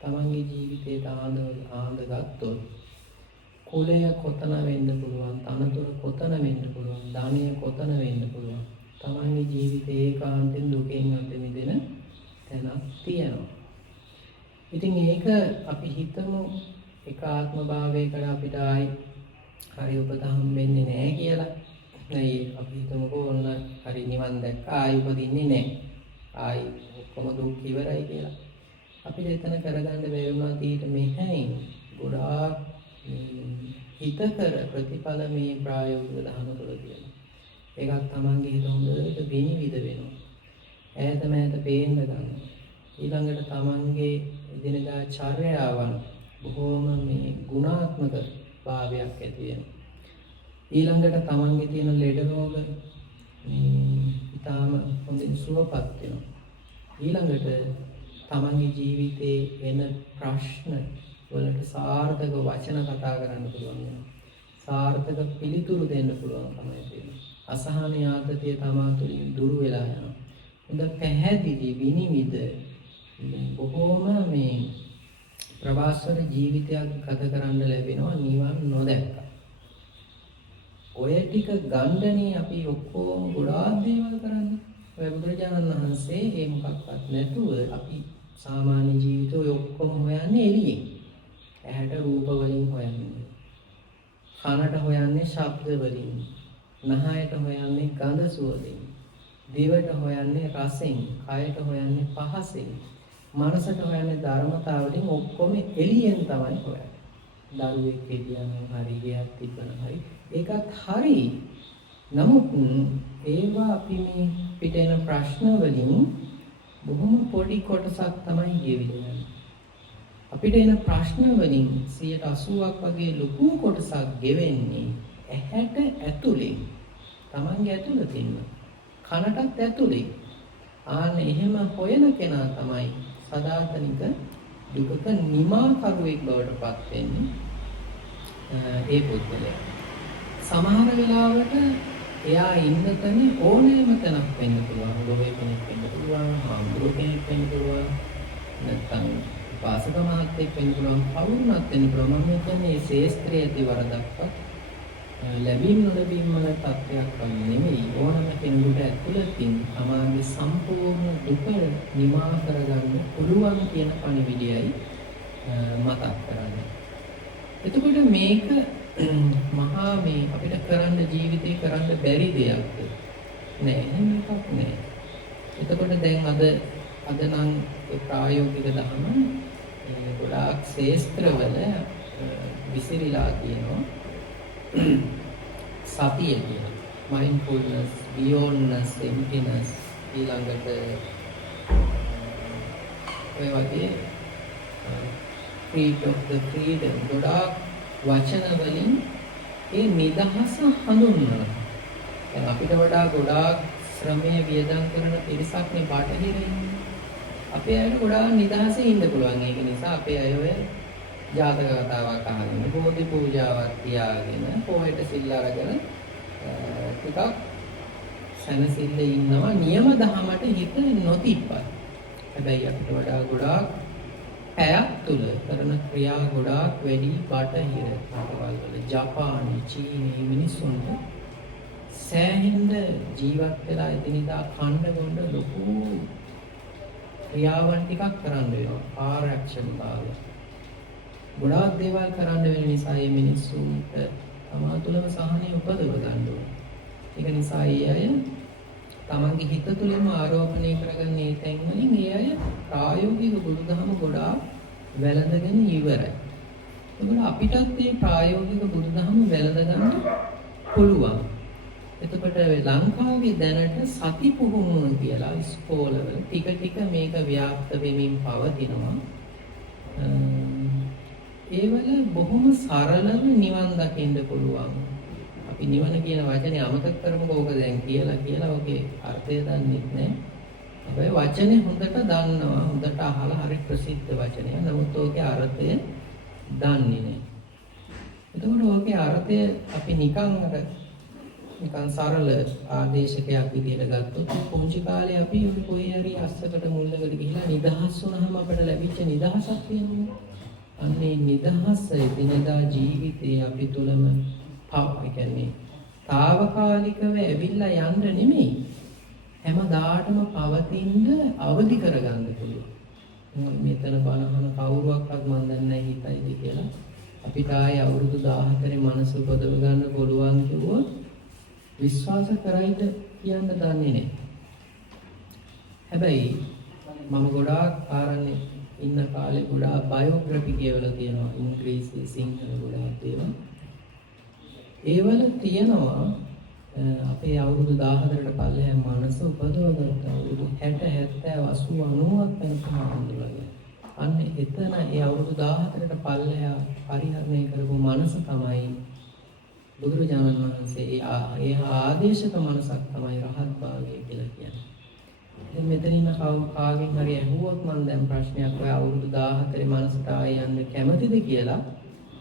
Tamanගේ ජීවිතයට ආඳගත්තොත් කුලය කොතන වෙන්න පුළුවන්, තනතුර කොතන වෙන්න පුළුවන්, ධනය කොතන වෙන්න පුළුවන්. Tamanගේ ජීවිතේ ඒකාන්තයෙන් දුකෙන් අත මිදෙන තැනක් තියෙනවා. ඉතින් ඒක අපි හිතමු එක ආත්ම භාවයකට අපිට ආයි හරි උපත හම්බෙන්නේ නැහැ කියලා. නෑ අපි හිතමුකෝ ඔන්න හරි නිවන් දැක්ක ආයි උපදින්නේ නැහැ. ආයි ඔක්කොම දුක් ඉවරයි කියලා. අපිට එතන කරගන්න බැරි වුණා ඊට මෙහෙන් ගොඩාක් හිතකර ප්‍රතිඵල මේ ප්‍රායෝගික දහම තුළ තියෙනවා. ඒකත් Tamanගේ හිත හොඳට විනිවිද වෙනවා. ඈත මෑත පේන්න ගන්නවා. ඊළඟට Tamanගේ එදිනදා චර්යාවන් බොහෝම මේ ගුණාත්මක භාවයක් ඇති වෙනවා. ඊළඟට Tamanගේ තියෙන ලෙඩ රෝග ඊටාම හොඳින් සුවපත් වෙනවා. ඊළඟට Tamanගේ ජීවිතේ වෙන ප්‍රශ්න වලට සාර්ථක වචන කතා කරන්න පුළුවන් වෙනවා. සාර්ථක පිළිතුරු දෙන්න පුළුවන් තමයි තියෙන්නේ. අසහන ආතතිය තමා තුළින් දුරු වෙලා යනවා. හොඳ පැහැදිලි විනිවිද බොහෝම මේ ප්‍රවාසන ජීවිතයක් ගත කරන්න ලැබෙනවා නිවන් නොදැක්කා. ඔය ටික ගණ්ඩනේ අපි ඔක්කොම ගොඩාක් දේවල් කරන්නේ. ඔය බුදුරජාණන් වහන්සේ මේ මොකක්වත් නැතුව අපි සාමාන්‍ය ජීවිතේ ඔක්කොම හොයන්නේ එළියෙන්. ඇහැට රූප වලින් හොයන්නේ. කනට හොයන්නේ ශබ්ද වලින්. නහයට හොයන්නේ ගඳ සුවඳින්. දිවට හොයන්නේ රසෙන්, කයට හොයන්නේ පහසෙන්, මනසට හොයන්නේ ධර්මතාවලින් ඔක්කොම එළියෙන් තමයි හොයන්නේ. දරුවෙක් කියනනම් හරි ගියක් තිබුණා හරි. ඒකත් හරි. නමුත් ඒවා අපි මේ පිට එන ප්‍රශ්න වලින් බොහොම පොඩි කොටසක් තමයි ගෙවිලා යන්නේ. අපිට එන ප්‍රශ්න වලින් 80%ක් වගේ ලොකු කොටසක් ගෙවෙන්නේ ඇහැට ඇතුලේ. Tamange ඇතුළතින්ම. කනටත් ඇතුලේ. ආන්න එහෙම හොයන කෙනා තමයි සදාතනික දුකක නිමාකරුවෙක් බවට පත් වෙන්නේ. ඒ පුද්ගලයා. සමහර වෙලාවට එයා ඉන්න තැන ඕනෑම තැනක් වෙන්න පුළුවන්. ලෝකේ කෙනෙක් වෙන්න පුළුවන්, හාමුදුරුවෝ කෙනෙක් වෙන්න පුළුවන්, නැත්නම් පාසක මහත්තයෙක් වෙන්න පුළුවන්, කවුරුණත් වෙන්න පුළුවන්. මම කියන්නේ මේ ශේස්ත්‍රයේ ඇති වරදක්වත් ලැබීම් නොලැබීම් වල තත්ත්වයක් වගේ නෙමෙයි. ඕනම කෙනෙකුට ඇතුළතින් තමාගේ සම්පූර්ණ දුක නිමා කරගන්න පුළුවන් කියන පණිවිඩයයි මතක් කරන්නේ. එතකොට මේක මහා මේ අපිට කරන්න ජීවිතේ කරන්න බැරි දෙයක් නෑ. එහෙම එකක් නෑ. එතකොට දැන් අද නම් ප්‍රායෝගික දහම ගොඩාක් ශේස්ත්‍රවල විසිරීලා තියෙනවා. සතිය කියන mindfulness, beyondness, emptiness ඊළඟට ඔය වගේ freedom of the freedom ගොඩාක් වචන වලින් ඒ නිදහස හඳුන්වනවා. දැන් අපිට වඩා ගොඩාක් ශ්‍රමය වියදම් කරන පිරිසක් මේ බටහිරින් අපේ අයට ගොඩාක් නිදහසේ ඉන්න පුළුවන්. ඒක නිසා අපේ අය ඔය ජාතක කතාවක් අහගෙන බෝධි පූජාවක් තියාගෙන පොයට සිල් අරගෙන ටිකක් සනසිල්ල ඉන්නවා නියම දහමට හිත නොතිප්පත්. හැබැයි අපිට වඩා ගොඩාක් පැයක් තුල කරන ක්‍රියා ගොඩාක් වැඩි බටහිර රටවල් වල ජපානි චීනී මිනිස්සුන්ට සෑහෙන ජීවත් වෙලා එදිනෙදා කන්න බොන්න ලොකු ක්‍රියාවන් ටිකක් කරන්න වෙනවා. ආරක්ෂණතාවය ගොඩාක් දේවල් කරන්න වෙන නිසා මේ මිනිස්සුන්ට තමා තුළම සහනය උපදව ගන්න ඕනේ. ඒක නිසා ඒ අය තමන්ගේ හිත තුළින්ම ආරෝපණය කරගන්න මේ තැන් වලින් ඒ අය ප්‍රායෝගික බුදුදහම ගොඩාක් වැළඳගෙන ඉවරයි. ඒකෝල අපිටත් මේ ප්‍රායෝගික බුදුදහම වැළඳ ගන්න පුළුවන්. එතකොට ලංකාවේ දැනට සති පුහුණුව කියලා ඉස්කෝලවල ටික ටික මේක ව්‍යාප්ත වෙමින් පවතිනවා. ඒවල බොහොම සරලව නිවන් දකින්න පුළුවන්. අපි නිවන කියන වචනේ අමතක කරමුකෝ. ඕක දැන් කියලා ඔකේ අර්ථය දන්නේ නැහැ. හැබැයි වචනේ හොඳට දන්නවා. හොඳට අහලා හරි ප්‍රසිද්ධ වචනයක්. නමුත් ඕකේ අර්ථය දන්නේ නැහැ. එතකොට ඕකේ අර්ථය අපි නිකන් සරල ආදේශකයක් විදිහට ගත්තොත් පුංචි කාලේ අපි කොහේ හරි අස්සකට මුල්ලකට ගිහිලා නිදහස් වුණාම අපිට ලැබිච්ච නිදහසක් තියෙනවා. අන්නේ නිදහස දිනදා ජීවිතේ අපි තුලම කියන්නේ తాවකාලිකව ඇවිල්ලා යන්න නෙමෙයි හැමදාටම පවතින අවදි කරගන්න පුළුවන්. මෙතන බලහන කවුරුවක්වත් මන් දන්නේ නැහැ හිතයිද කියලා. අපිට ආයේ අවුරුදු 14 මනස උපදව ගන්න පුළුවන් කිව්වොත් විශ්වාස කරයිද කියන්න දන්නේ නැහැ. හැබැයි මම ගොඩාක් ආරන්නේ ඉන්න කාලේ ගොඩාක් බයෝග්‍රැෆි කියවලා තියෙනවා. ඉංග්‍රීසි සිංහල ගොඩාක් දේවල්. ඒවල තියෙනවා අපේ අවුරුදු 14ට පල්ලෙහා මනස උපදවගත්ත අවුරුදු 60 70 80 90ක් වෙනකම් හඳුනගන්න. අන්න එතන ඒ අවුරුදු 14ට පල්ලෙහා පරිහරණය කරපු මනස තමයි බුදුරජාණන් වහන්සේ ඒ ආදේශක මනසක් තමයි රහත් භාවය කියලා කියන්නේ. දැන් මෙතන ඉන්න කාගෙන් හරි අහුවොත් මම දැන් ප්‍රශ්නයක් ඔය අවුරුදු 14 මනසට ආය යන්න කැමතිද කියලා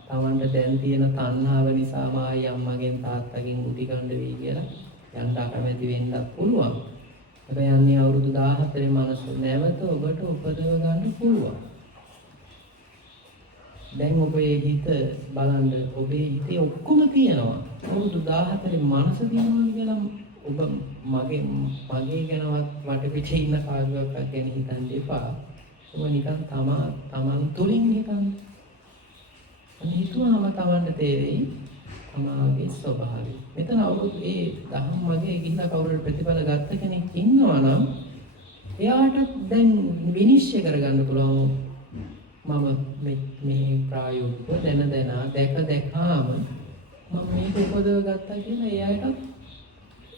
තමන්ට දැන් තියෙන තණ්හාව නිසාම ආයි අම්මගෙන් තාත්තගෙන් උටි ගන්න වෙයි කියලා යන්න අකමැති වෙන්නත් පුළුවන්. හැබැයි යන්නේ අවුරුදු 14 මනස නැවත ඔබට උපදව ගන්න පුළුවන්. දැන් ඔබේ හිත බලන්න ඔබේ හිතේ ඔක්කොම තියෙනවා. අවුරුදු 14 මනස තියෙනවා කියලා ඔබ මගේ ගැනවත් වටපිටේ ඉන්න කාර්යයක් ගැන හිතන්න එපා. ඔබ නිකන් තමන් තුලින් හිතන්න. අන්න හිතුවාම තමන්ට තේරෙයි තමාගේ ස්වභාවය. මෙතන අවුරුදු ඒ දහම් මගේ ගිහිලා කවුරුහරි ප්‍රතිඵල ගත්ත කෙනෙක් ඉන්නවා නම් එයාට දැන් විනිශ්චය කරගන්න පුළුවන් මම මේ ප්‍රායෝගිකව දැකම මම මේක උපදව ගත්තා කියලා එයාට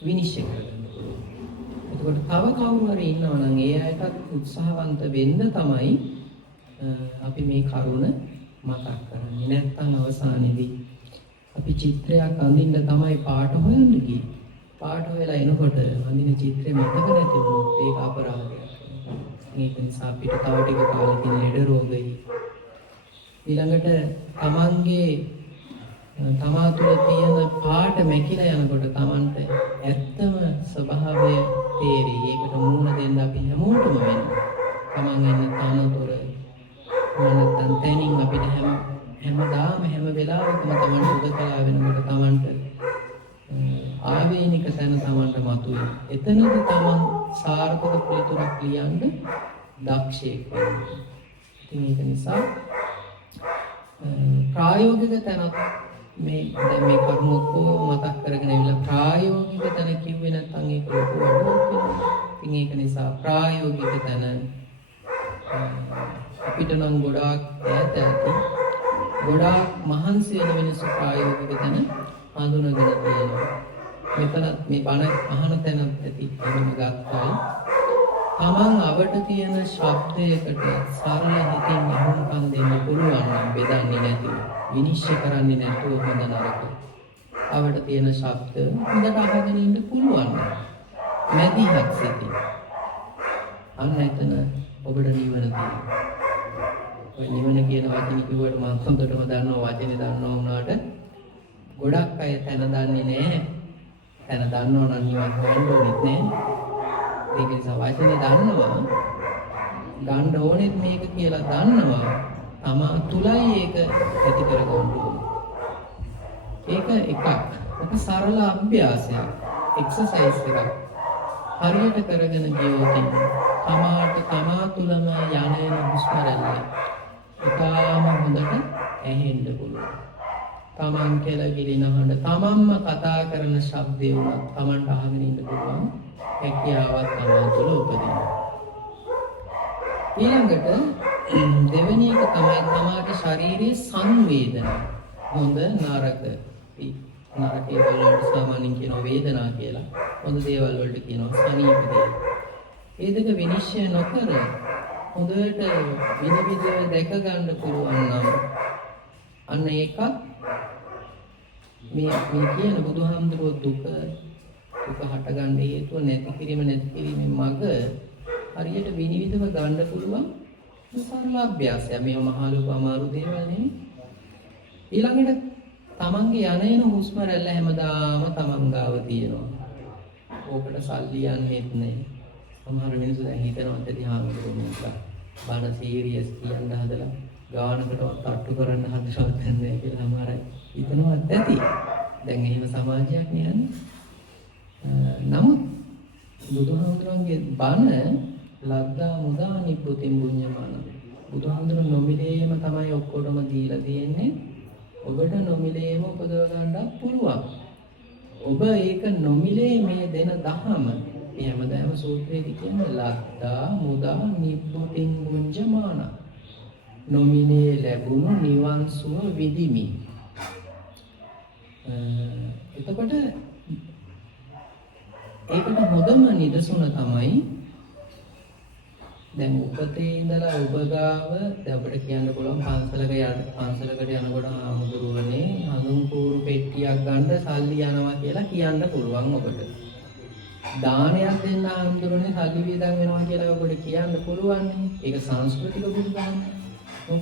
විනිශ්චය කරගන්න පුළුවන්. එතකොට තව කවුරු හරි ඉන්නවා නම් ඒ අයටත් උත්සාහවන්ත වෙන්න තමයි අපි මේ කරුණ මතක් කරන්නේ. නැත්නම් අවසානයේදී අපි චිත්‍රයක් අඳින්න තමයි පාට හොයන්න ගියේ. පාට හොයලා එනකොට අඳින චිත්‍රය මතක නැති වුණොත් ඒක අපරාධයක්. ඒක නිසා අපිට තව ටික කාලෙකින් ලෙඩ රෝගයි. ඊළඟට තමා තුළ තියෙන පාට මැකිලා යනකොට Tamanට ඇත්තම ස්වභාවය තේරෙයි. ඒකට මුහුණ දෙන්න අපි හැමෝටම වෙනවා. Taman ඉන්න තනතොර නැත්නම් තැනින් අපිට හැමදාම හැම වෙලාවකම Taman උදකලා වෙනකොට Tamanට ආවේනික තැන Tamanට මතුවේ. එතනදී Taman සාර්ථක පිළිතුරක් ලියන්න දක්ෂයෙක් වෙනවා. ඉතින් ඒක නිසා ප්‍රායෝගික තැනක් මේ දැන් මේ කරුණ ඔක්කොම මතක් කරගෙන ඉන්න ප්‍රායෝගික තැන කිව්වේ නැත්නම් ඒක ලොකු අඩුවක් වෙනවා. ඉතින් ඒක නිසා ප්‍රායෝගික තැන අපිට නම් ගොඩාක් ඈත ඇති. ගොඩාක් මහන්සි වෙන මිනිස්සු ප්‍රායෝගික තැන හඳුනගෙන තියෙනවා. මෙතන මේ බණ අහන තැනත් ඇති එහෙම ගත්තයි. Taman අවට තියෙන ශබ්දයකට සරල හිතින් අහුම්කම් දෙන්න පුළුවන් නම් බෙදන්නේ නැතිව විනිශ්චය කරන්නේ නැතුව හොඳ නරක. අවට තියෙන ශබ්ද හොඳට අහගෙන ඉන්න පුළුවන්. මැදිහත් සිටින්. අන්න එතන ඔබට නිවන තියෙනවා. ඔය නිවන කියන වචනේ කිව්වට මම හොඳටම දන්නවා වචනේ දන්නවා වුණාට ගොඩක් අය තැන දන්නේ නැහැ. තැන දන්නව නම් නිවන් හොයන්න ඕනෙත් නැහැ. ඒක නිසා වචනේ දන්නවා ගන්න ඕනෙත් මේක කියලා දන්නවා තමා තුලයි ඒක ඇති කරගන්න ඕනේ. ඒක එකක්. ඒක සරල අභ්‍යාසයක්. එක්සර්සයිස් එකක්. හරියට කරගෙන ගියොත් තමා තුලම යන හුස්ම රැල්ල ඉතාම හොඳට ඇහෙන්න පුළුවන්. තමන් කියලා ගිලින හඬ තමන්ම කතා කරන ශබ්දේ වුණත් තමන්ට අහගෙන ඉන්න පුළුවන්. හැකියාවක් තමන් තුළ උපදිනවා. ඊළඟට දෙවෙනි එක තමයි තමාගේ ශාරීරික සංවේදනා. හොඳ නරක. නරකේ වලට සාමාන්‍යයෙන් කියනවා වේදනා කියලා. හොඳ දේවල් වලට කියනවා සනීප දේවල්. ඒ දෙක විනිශ්චය නොකර හොඳට විනිවිද දැක ගන්න පුළුවන් නම් අන්න ඒකත් මේ කියන බුදුහාමුදුරුවෝ දුක හටගන්න හේතුව නැති කිරීමේ මඟ හරියට විනිවිදව ගන්න පුළුවන් සරල අභ්‍යාසය. මේ මහා ලෝක අමාරු දේවල් නෙමෙයි. ඊළඟට තමන්ගේ යන හුස්ම රැල්ල හැමදාම තමන් ගාව තියෙනවා. ඕකට සල්ලි යන්නේත් නැහැ. සමහර මිනිස්සු දැන් හිතනවා ඇති හාමුදුරුවෝ බණ සීරියස් කියන්න හදලා ගානකටවත් අට්ටු කරන්න හදනවත් නැහැ කියලා සමහර අය හිතනවත් ඇති. දැන් එහෙම සමාජයක් නේ. නමුත් බුදුහාමුදුරන්ගේ බණ ලද්දා මුදා නිබ්බුතින් පුඤ්ඤමාන. බුදුහාමුදුරන් නොමිලේම තමයි ඔක්කොටම දීලා තියෙන්නේ. ඔබට නොමිලේම උපදව ගන්නත් පුළුවන්. ඔබ ඒක නොමිලේ මේ දෙන දහම හැමදාම සූත්‍රයේදී කියන්නේ ලද්දා මුදා නිබ්බුතින් පුඤ්ඤමාන. නොමිලේ ලැබුණු නිවන් සුව විදිමි. එතකොට ඒකට හොඳම නිදසුන තමයි දැන් උපතේ ඉඳලා ඔබ ගාව දැන් අපිට කියන්න පුළුවන් පන්සලකට යනකොට ආමුදුරුවනේ හඳුන් කූරු පෙට්ටියක් ගන්න සල්ලි යනවා කියලා කියන්න පුළුවන් ඔබට. දානයක් දෙන්න ආමුදුරුවනේ සල්ලි වියදම් වෙනවා කියලා ඔබට කියන්න පුළුවන්. ඒක සංස්කෘතික බුදුදහම.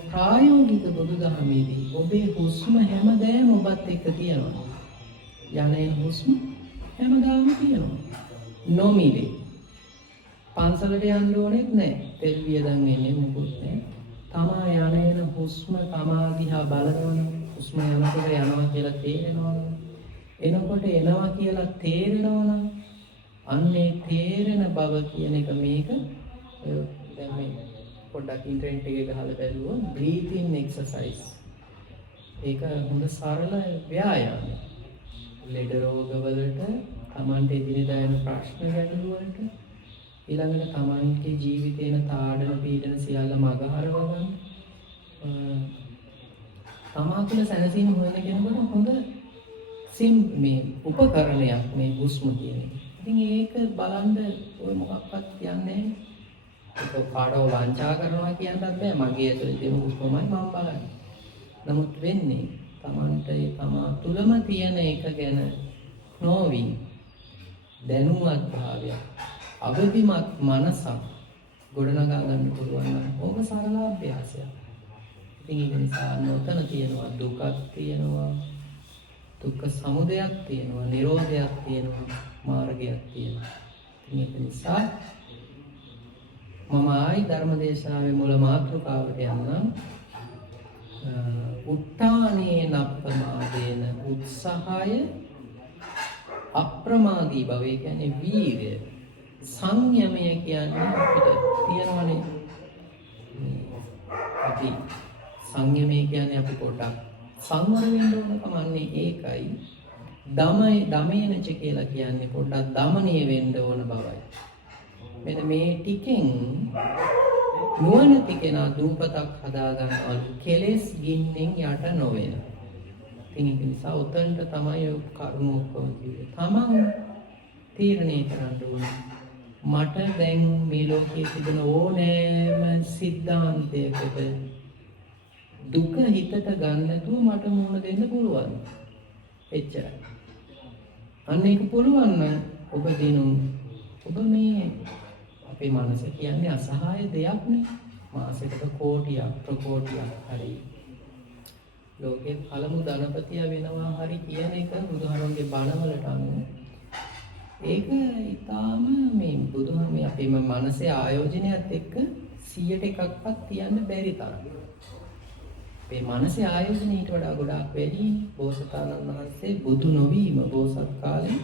ප්‍රායෝගික බුදුදහමේදී ඔබේ හුස්ම හැමදාම ඔබත් එක්ක තියෙනවා. යන්නේ හුස්ම හැමදාම තියෙනවා. නොමිලේ. පන්සලට යන්න ඕනෙත් නැහැ. තෙල් වියදම් වෙන්නේ මොකුත් නැහැ. තමා යන හුස්ම තමා දිහා බලනවනම් හුස්ම යනකොට යනවා කියලා තේරෙනවනම් එනකොට එනවා කියලා තේරෙනවනම් අන්නේ තේරෙන බව කියන එක මේක දැන් මේ පොඩ්ඩක් ඉන්ටර්නෙට් එකේ ගහලා බලුවොත් breathing exercise ඒක හොඳ සරල ව්‍යායාමයක්. ලෙඩ රෝග වලට, Tamante එදිනෙදා එන ප්‍රශ්න ගැටළු වලට, ඊළඟට Tamante ජීවිතේන තාඩන පීඩන සියල්ල මගහරව ගන්න. තමා තුළ සැනසීම හොයන කෙනෙකුට හොඳ මේ උපකරණයක් මේ හුස්ම කියන එක. ඉතින් ඒක බලන්න ඔය මොකක්වත් කියන්නේ ඒක කාටව වංචා කරනවා කියන්නත් බෑ. මගේ ඇතුලේ තියෙන හුස්මමයි මම බලන්නේ. නමුත් වෙන්නේ Tamante තමා තුළම තියෙන එක ගැන නොවි දැනුවත් භාවයක්, අවදිමත් මනසක් ගොඩනගා ගන්න පුළුවන් නම් ඕක සරල අභ්‍යාසයක්. ඉතින් ඒක නිසා නොතන තියෙනවා දුකක් තියෙනවා, දුක්ඛ සමුදයක් තියෙනවා, නිරෝධයක් තියෙනවා, මාර්ගයක් තියෙනවා. ඉතින් ඒක නිසා මම ආයි ධර්මදේශනාවේ මුල මාතෘකාවට යන්නම්. උත්තානේ නප්පමාදේන උත්සාහය අප්‍රමාදී භවය කියන්නේ වීර්ය. සංයමය කියන්නේ අපිට තියෙනවනේ. අපි සංයමය කියන්නේ අපි පොඩ්ඩක් සංවර වෙන්න ඕන කමන්නේ ඒකයි. දමේනච කියලා කියන්නේ පොඩ්ඩක් දමනීය වෙන්න ඕන බවයි. මෙන්න මේ ටිකෙන් නුවණැති කෙනා දූපතක් හදා ගන්නවලු කෙලෙස් ගින්නෙන් යට නොවෙන. ඉතින් ඒක නිසා උතන්ට තමයි ඔය කරුණ ඔක්කොම කිව්වේ. තමන් තීරණය කරන්න ඕනේ. මට දැන් මේ ලෝකයේ තිබෙන ඕනෑම සිද්ධාන්තයකට දුක හිතට ගන්න නැතුව මට මුහුණ දෙන්න පුළුවන්. එච්චරයි. අන්න ඒක පුළුවන් නම් ඔබ දිනුම් ඔබ මේ අපේ මනස කියන්නේ අසහාය දෙයක් නේ. මාසෙකට කෝටියක් ප්‍රකෝටියක් හරි ලෝකේ පළමු ධනපතිය වෙනවා හරි කියන එක බුදුහාමුදුරන්ගේ බණවලට අනුව ඒක ඊටාම මේ බුදුහාමී අපේ මනසේ ආයෝජනයත් එක්ක 100ට එකක්වත් තියන්න බැරි තරම්. මේ මනසේ ආයෝජනය ඊට වඩා ගොඩාක් වැඩි. බෝසතාණන් වහන්සේ බුදු නොවීම බෝසත් කාලේ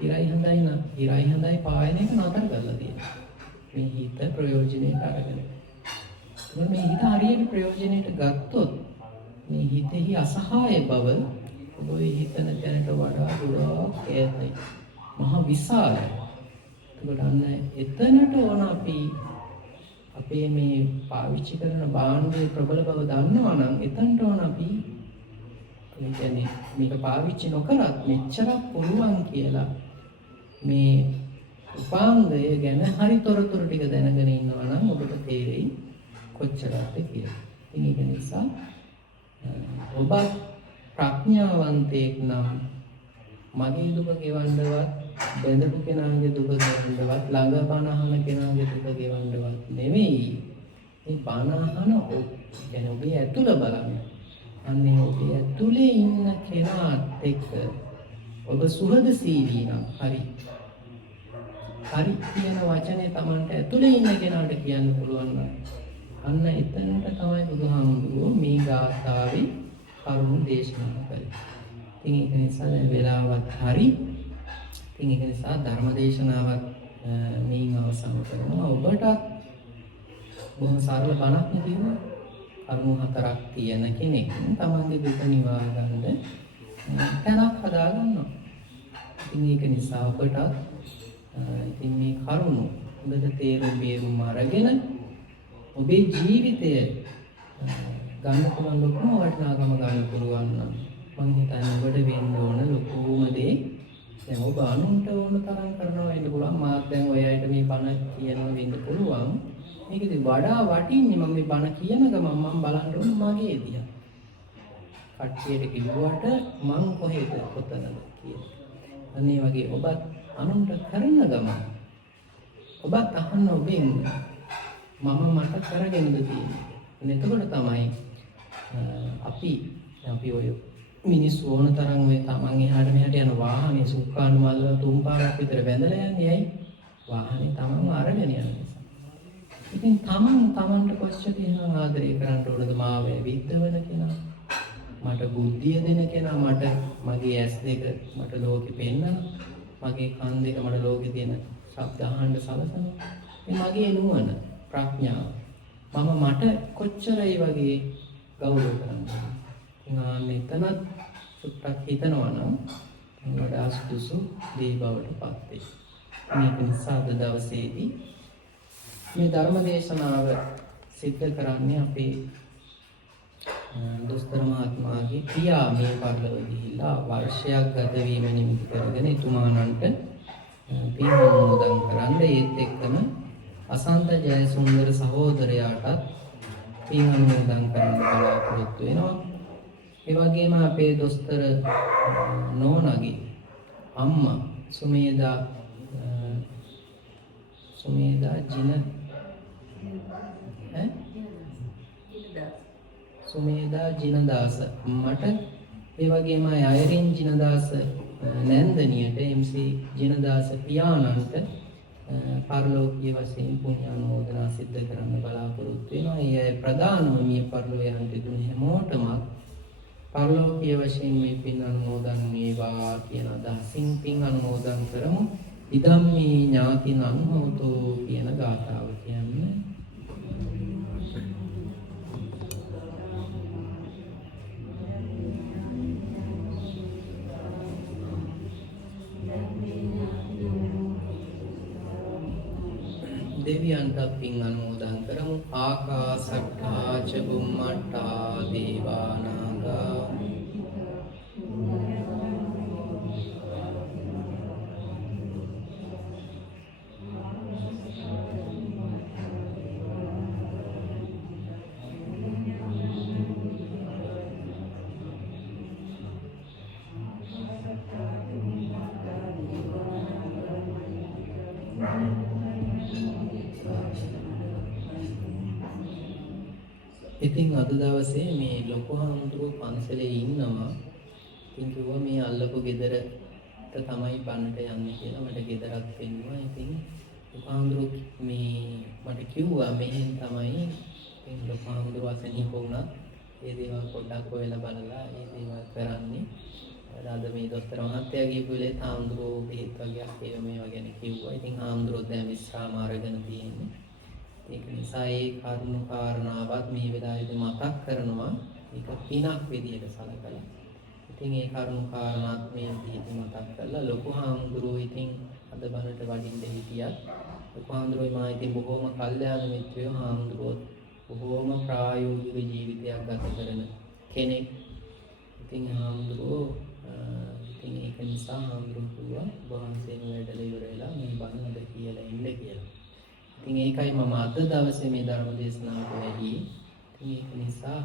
ඉරයි හඳයි පායන එක නතර කරලා තියෙනවා. මේ හිත ප්‍රයෝජනෙට අරගෙන. මේ හිත හරියට ප්‍රයෝජනෙට ගත්තොත් මේ හිතෙහි අසහාය බව ඔබ හිතන තැනට වඩා ගොඩාක් ඈතයි. මහ විශාලයි. ඒකට අන්න එතනට ඕන අපි අපේ මේ පාවිච්චි කරන භාණ්ඩයේ ප්‍රබල බව දන්නවා නම් එතනට ඕන අපි කියන්නේ මේක පාවිච්චි නොකරත් මෙච්චරක් පුළුවන් කියලා මේ උපාංගය ගැන හරි තොරතුරු ටික දැනගෙන ඉන්නවා නම් ඔබට තේරෙයි කොච්චරද කියලා. ඉතින් ඒක නිසා ඔබ ප්‍රඥාවන්තයෙක් නම් මගේ දුක ගෙවන්නවත් බැඳපු කෙනාගේ දුක ගෙවන්නවත් ළඟ බණ අහන කෙනාගේ දුක ගෙවන්නවත් නෙමෙයි. මේ බණ අහන කියන්නේ ඔබේ ඇතුළ බලන්න. අන්නේ ඔබේ ඇතුලේ ඉන්න කෙනාත් එක්ක ඔබ සුහදශීලී නම් හරි කියන වචනේ Tamanට ඇතුලේ ඉන්න කෙනාට කියන්න පුළුවන් නම් අන්න එතනට තමයි බුදුහාමුදුරුවෝ මේ ගාථාවේ කරුණු දේශනා කළේ. ඉතින් ඒක නිසා දැන් වෙලාවත් හරි. ඉතින් ඒක නිසා ධර්ම දේශනාවක් මේන් අවසන් කරනවා. ඔබට බොහොම සරල බණක් නෙවෙයි. කරුණු 4ක් තියෙන කෙනෙක් තමන්ගේ දුක නිවා ගන්න තැනක් හදා ගන්නවා. ඉතින් ඒක නිසා ඔබට ඉතින් මේ කරුණු හොඳට තේරුම් බේරුම් අරගෙන ඔබේ ජීවිතය ගන්න පුළුවන් ලොකුම වටිනාකම ගන්න පුළුවන් නම් මම හිතන්නේ ඔබට වෙන්න ඕන ලොකුම දේ දැන් ඔබ අනුන්ට ඕන තරම් කරනවා වෙන්න පුළුවන්. මාත් දැන් ඔය අයට මේ බණ කියනවා වෙන්න පුළුවන්. මේකදී වඩා වටින්නේ මම මේ බණ කියන ගමන් මම බලන්න ඕන මගේ දිහා. කට්ටියට කිව්වට මං කොහෙද කොතනද කියලා. අනේ වගේ ඔබත් අනුන්ට කරන ගමන් ඔබත් අහන්න ඔබෙන් මම මට කරගෙනද තියෙන්නේ. එතකොට තමයි අපි ඔය මිනිස්සු ඕන තරම් ඔය තමන් එහාට මෙහාට යන වාහනේ සුක්කානුමල්ල 3 පාරක් විතර වැඳලා යන්නේ ඇයි? වාහනේ තමන්ව අරගෙන යන නිසා. ඉතින් තමන්ට කොච්චර තියෙනවා ආදරය කරන්න ඕනද මාව විද්දවන කෙනා? මට බුද්ධිය දෙන කෙනා, මට මගේ ඇස් දෙක මට ලෝකෙ පෙන්නන, මගේ කන් දෙක මට ලෝකෙ තියෙන ශබ්ද අහන්න සලසන. මේ මගේ නුවණ ප්‍රඥාව. මට කොච්චර ඒ වගේ ගෞරව කරන්නද? මෙතනත් චුට්ටක් හිතනවා නම් වඩා සුදුසු දේ බවට පත් වේ. මේක නිසා අද දවසේදී මේ ධර්ම දේශනාව සිද්ධ කරන්නේ අපේ දොස්තර මහත්මයාගේ පියා මේ පරලොව ගිහිල්ලා වර්ෂයක් ගත වීම නිමිති කරගෙන එතුමාණන්ට පින් අනුමෝදන් කරන්න ඒත් එක්කම අසන්ත ජයසුන්දර සහෝදරයාටත් පින් අනුමෝදන් කරන්න බලාපොරොත්තු වෙනවා. ඒ වගේම අපේ දොස්තර නෝනාගේ අම්මා සුමේදා ජිනදාස මට ඒ වගේම අයරින් ජිනදාස නැන්දනියට MC ජිනදාස පියාණන්ට පරලෝකීය වශයෙන් පුණ්‍ය අනුමෝදනා සිද්ධ කරන්න බලාපොරොත්තු වෙනවා. ඒ ප්‍රධානම මිය පරලෝක යන දෙතුන් හැමෝටම පරලෝකීය වශයෙන් මේ පින් අනුමෝදන් වේවා කියන අදහසින් පින් අනුමෝදන් කරමු. ඉදම්මේ ඥාතිනං හෝතු කියන ගාථාව කියන්නේ දෙවියන්ට පින් අනුමෝදන් කරමු. ආකාසට්ඨා ච බුම්මට්ඨා දේවානාගා ඉතින් අද දවසේ මේ ලොකු හාමුදුරුවෝ පන්සලේ ඉන්නවා. ඉතින් කිව්වා මේ අල්ලපු ගෙදරට තමයි බන්නට යන්නේ කියලා මට ගෙදරක් පෙන්නුවා. ඉතින් ලොකු හාමුදුරුවෝ මේ මට කිව්වා මෙහෙන් තමයි ඉතින් ලොකු හාමුදුරුවෝ අසනීප වුණා. ඒ දේවල් පොඩ්ඩක් හොයලා බලලා ඒ දේවල් කරන්නේ. අද මේ දොස්තර මහත්තයා ගිහපු වෙලේ හාමුදුරුවෝ බෙහෙත් වගේක් ඒව මේවා ගැන කිව්වා. ඉතින් හාමුදුරුවෝ දැන් විශ්‍රාම අරගෙන තියෙන්නේ. ඒක නිසා ඒ කරුණු කාරණාවත් මේ වෙලාවේදී මතක් කරනවා. ඒක පිනක් විදියට සලකලා. ඉතින් ඒ කරුණු කාරණාත් මේ විදිහට මතක් කරලා ලොකු හාමුදුරුවෝ ඉතින් අද බණට වඩින්න හිටියත් ලොකු හාමුදුරුවෝ මා ඉතින් බොහොම කල්යාණ මිත්‍රයෝ හාමුදුරුවෝ බොහොම ප්‍රායෝගික ජීවිතයක් ගත කරන කෙනෙක්. ඉතින් හාමුදුරුවෝ ඉතින් ඒක නිසා හාමුදුරුවෝ වහන්සේන වැඩලා ඉවර වෙලා මේ බණ අද කියලා ඉන්න කියලා. ඉතින් ඒකයි මම අද දවසේ මේ ධර්ම දේශනාවට වැඩි. ඉතින් ඒක නිසා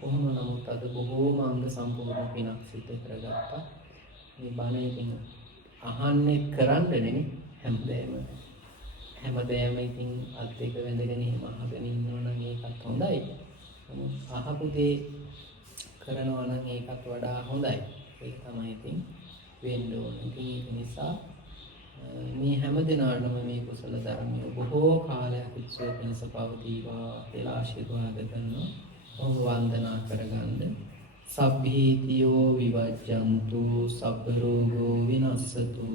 කොහොම නමුත් අද බොහෝම අංග සම්පූර්ණ පිනක් සිද්ධ කරගත්තා. මේ බණ ඉතින් අහන්නේ කරන්න නෙමෙයි හැමදේම ඉතින් අත් එක වැඳගෙන එහෙම අහගෙන ඉන්නවා නම් ඒකත් හොඳයි. නමුත් අහපු දේ කරනවා නම් ඒකත් වඩා හොඳයි. ඒක තමයි ඉතින් වෙන්න ඕනේ. ඉතින් ඒක නිසා මේ හැම දිනාටම මේ කුසල ධර්මය බොහෝ කාලයක් උත්සව පිණිස පවතිවා කියලා ආශිර්වාද කරනවා. ඔබ වන්දනා කරගන්න. සබ්බීතියෝ විවජ්ජන්තු සබ්බ රෝගෝ විනස්සතු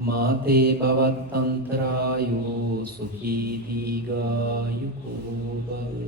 මාතේ භවත්තන්තරායෝ සුඛී දීඝායුකෝ භව.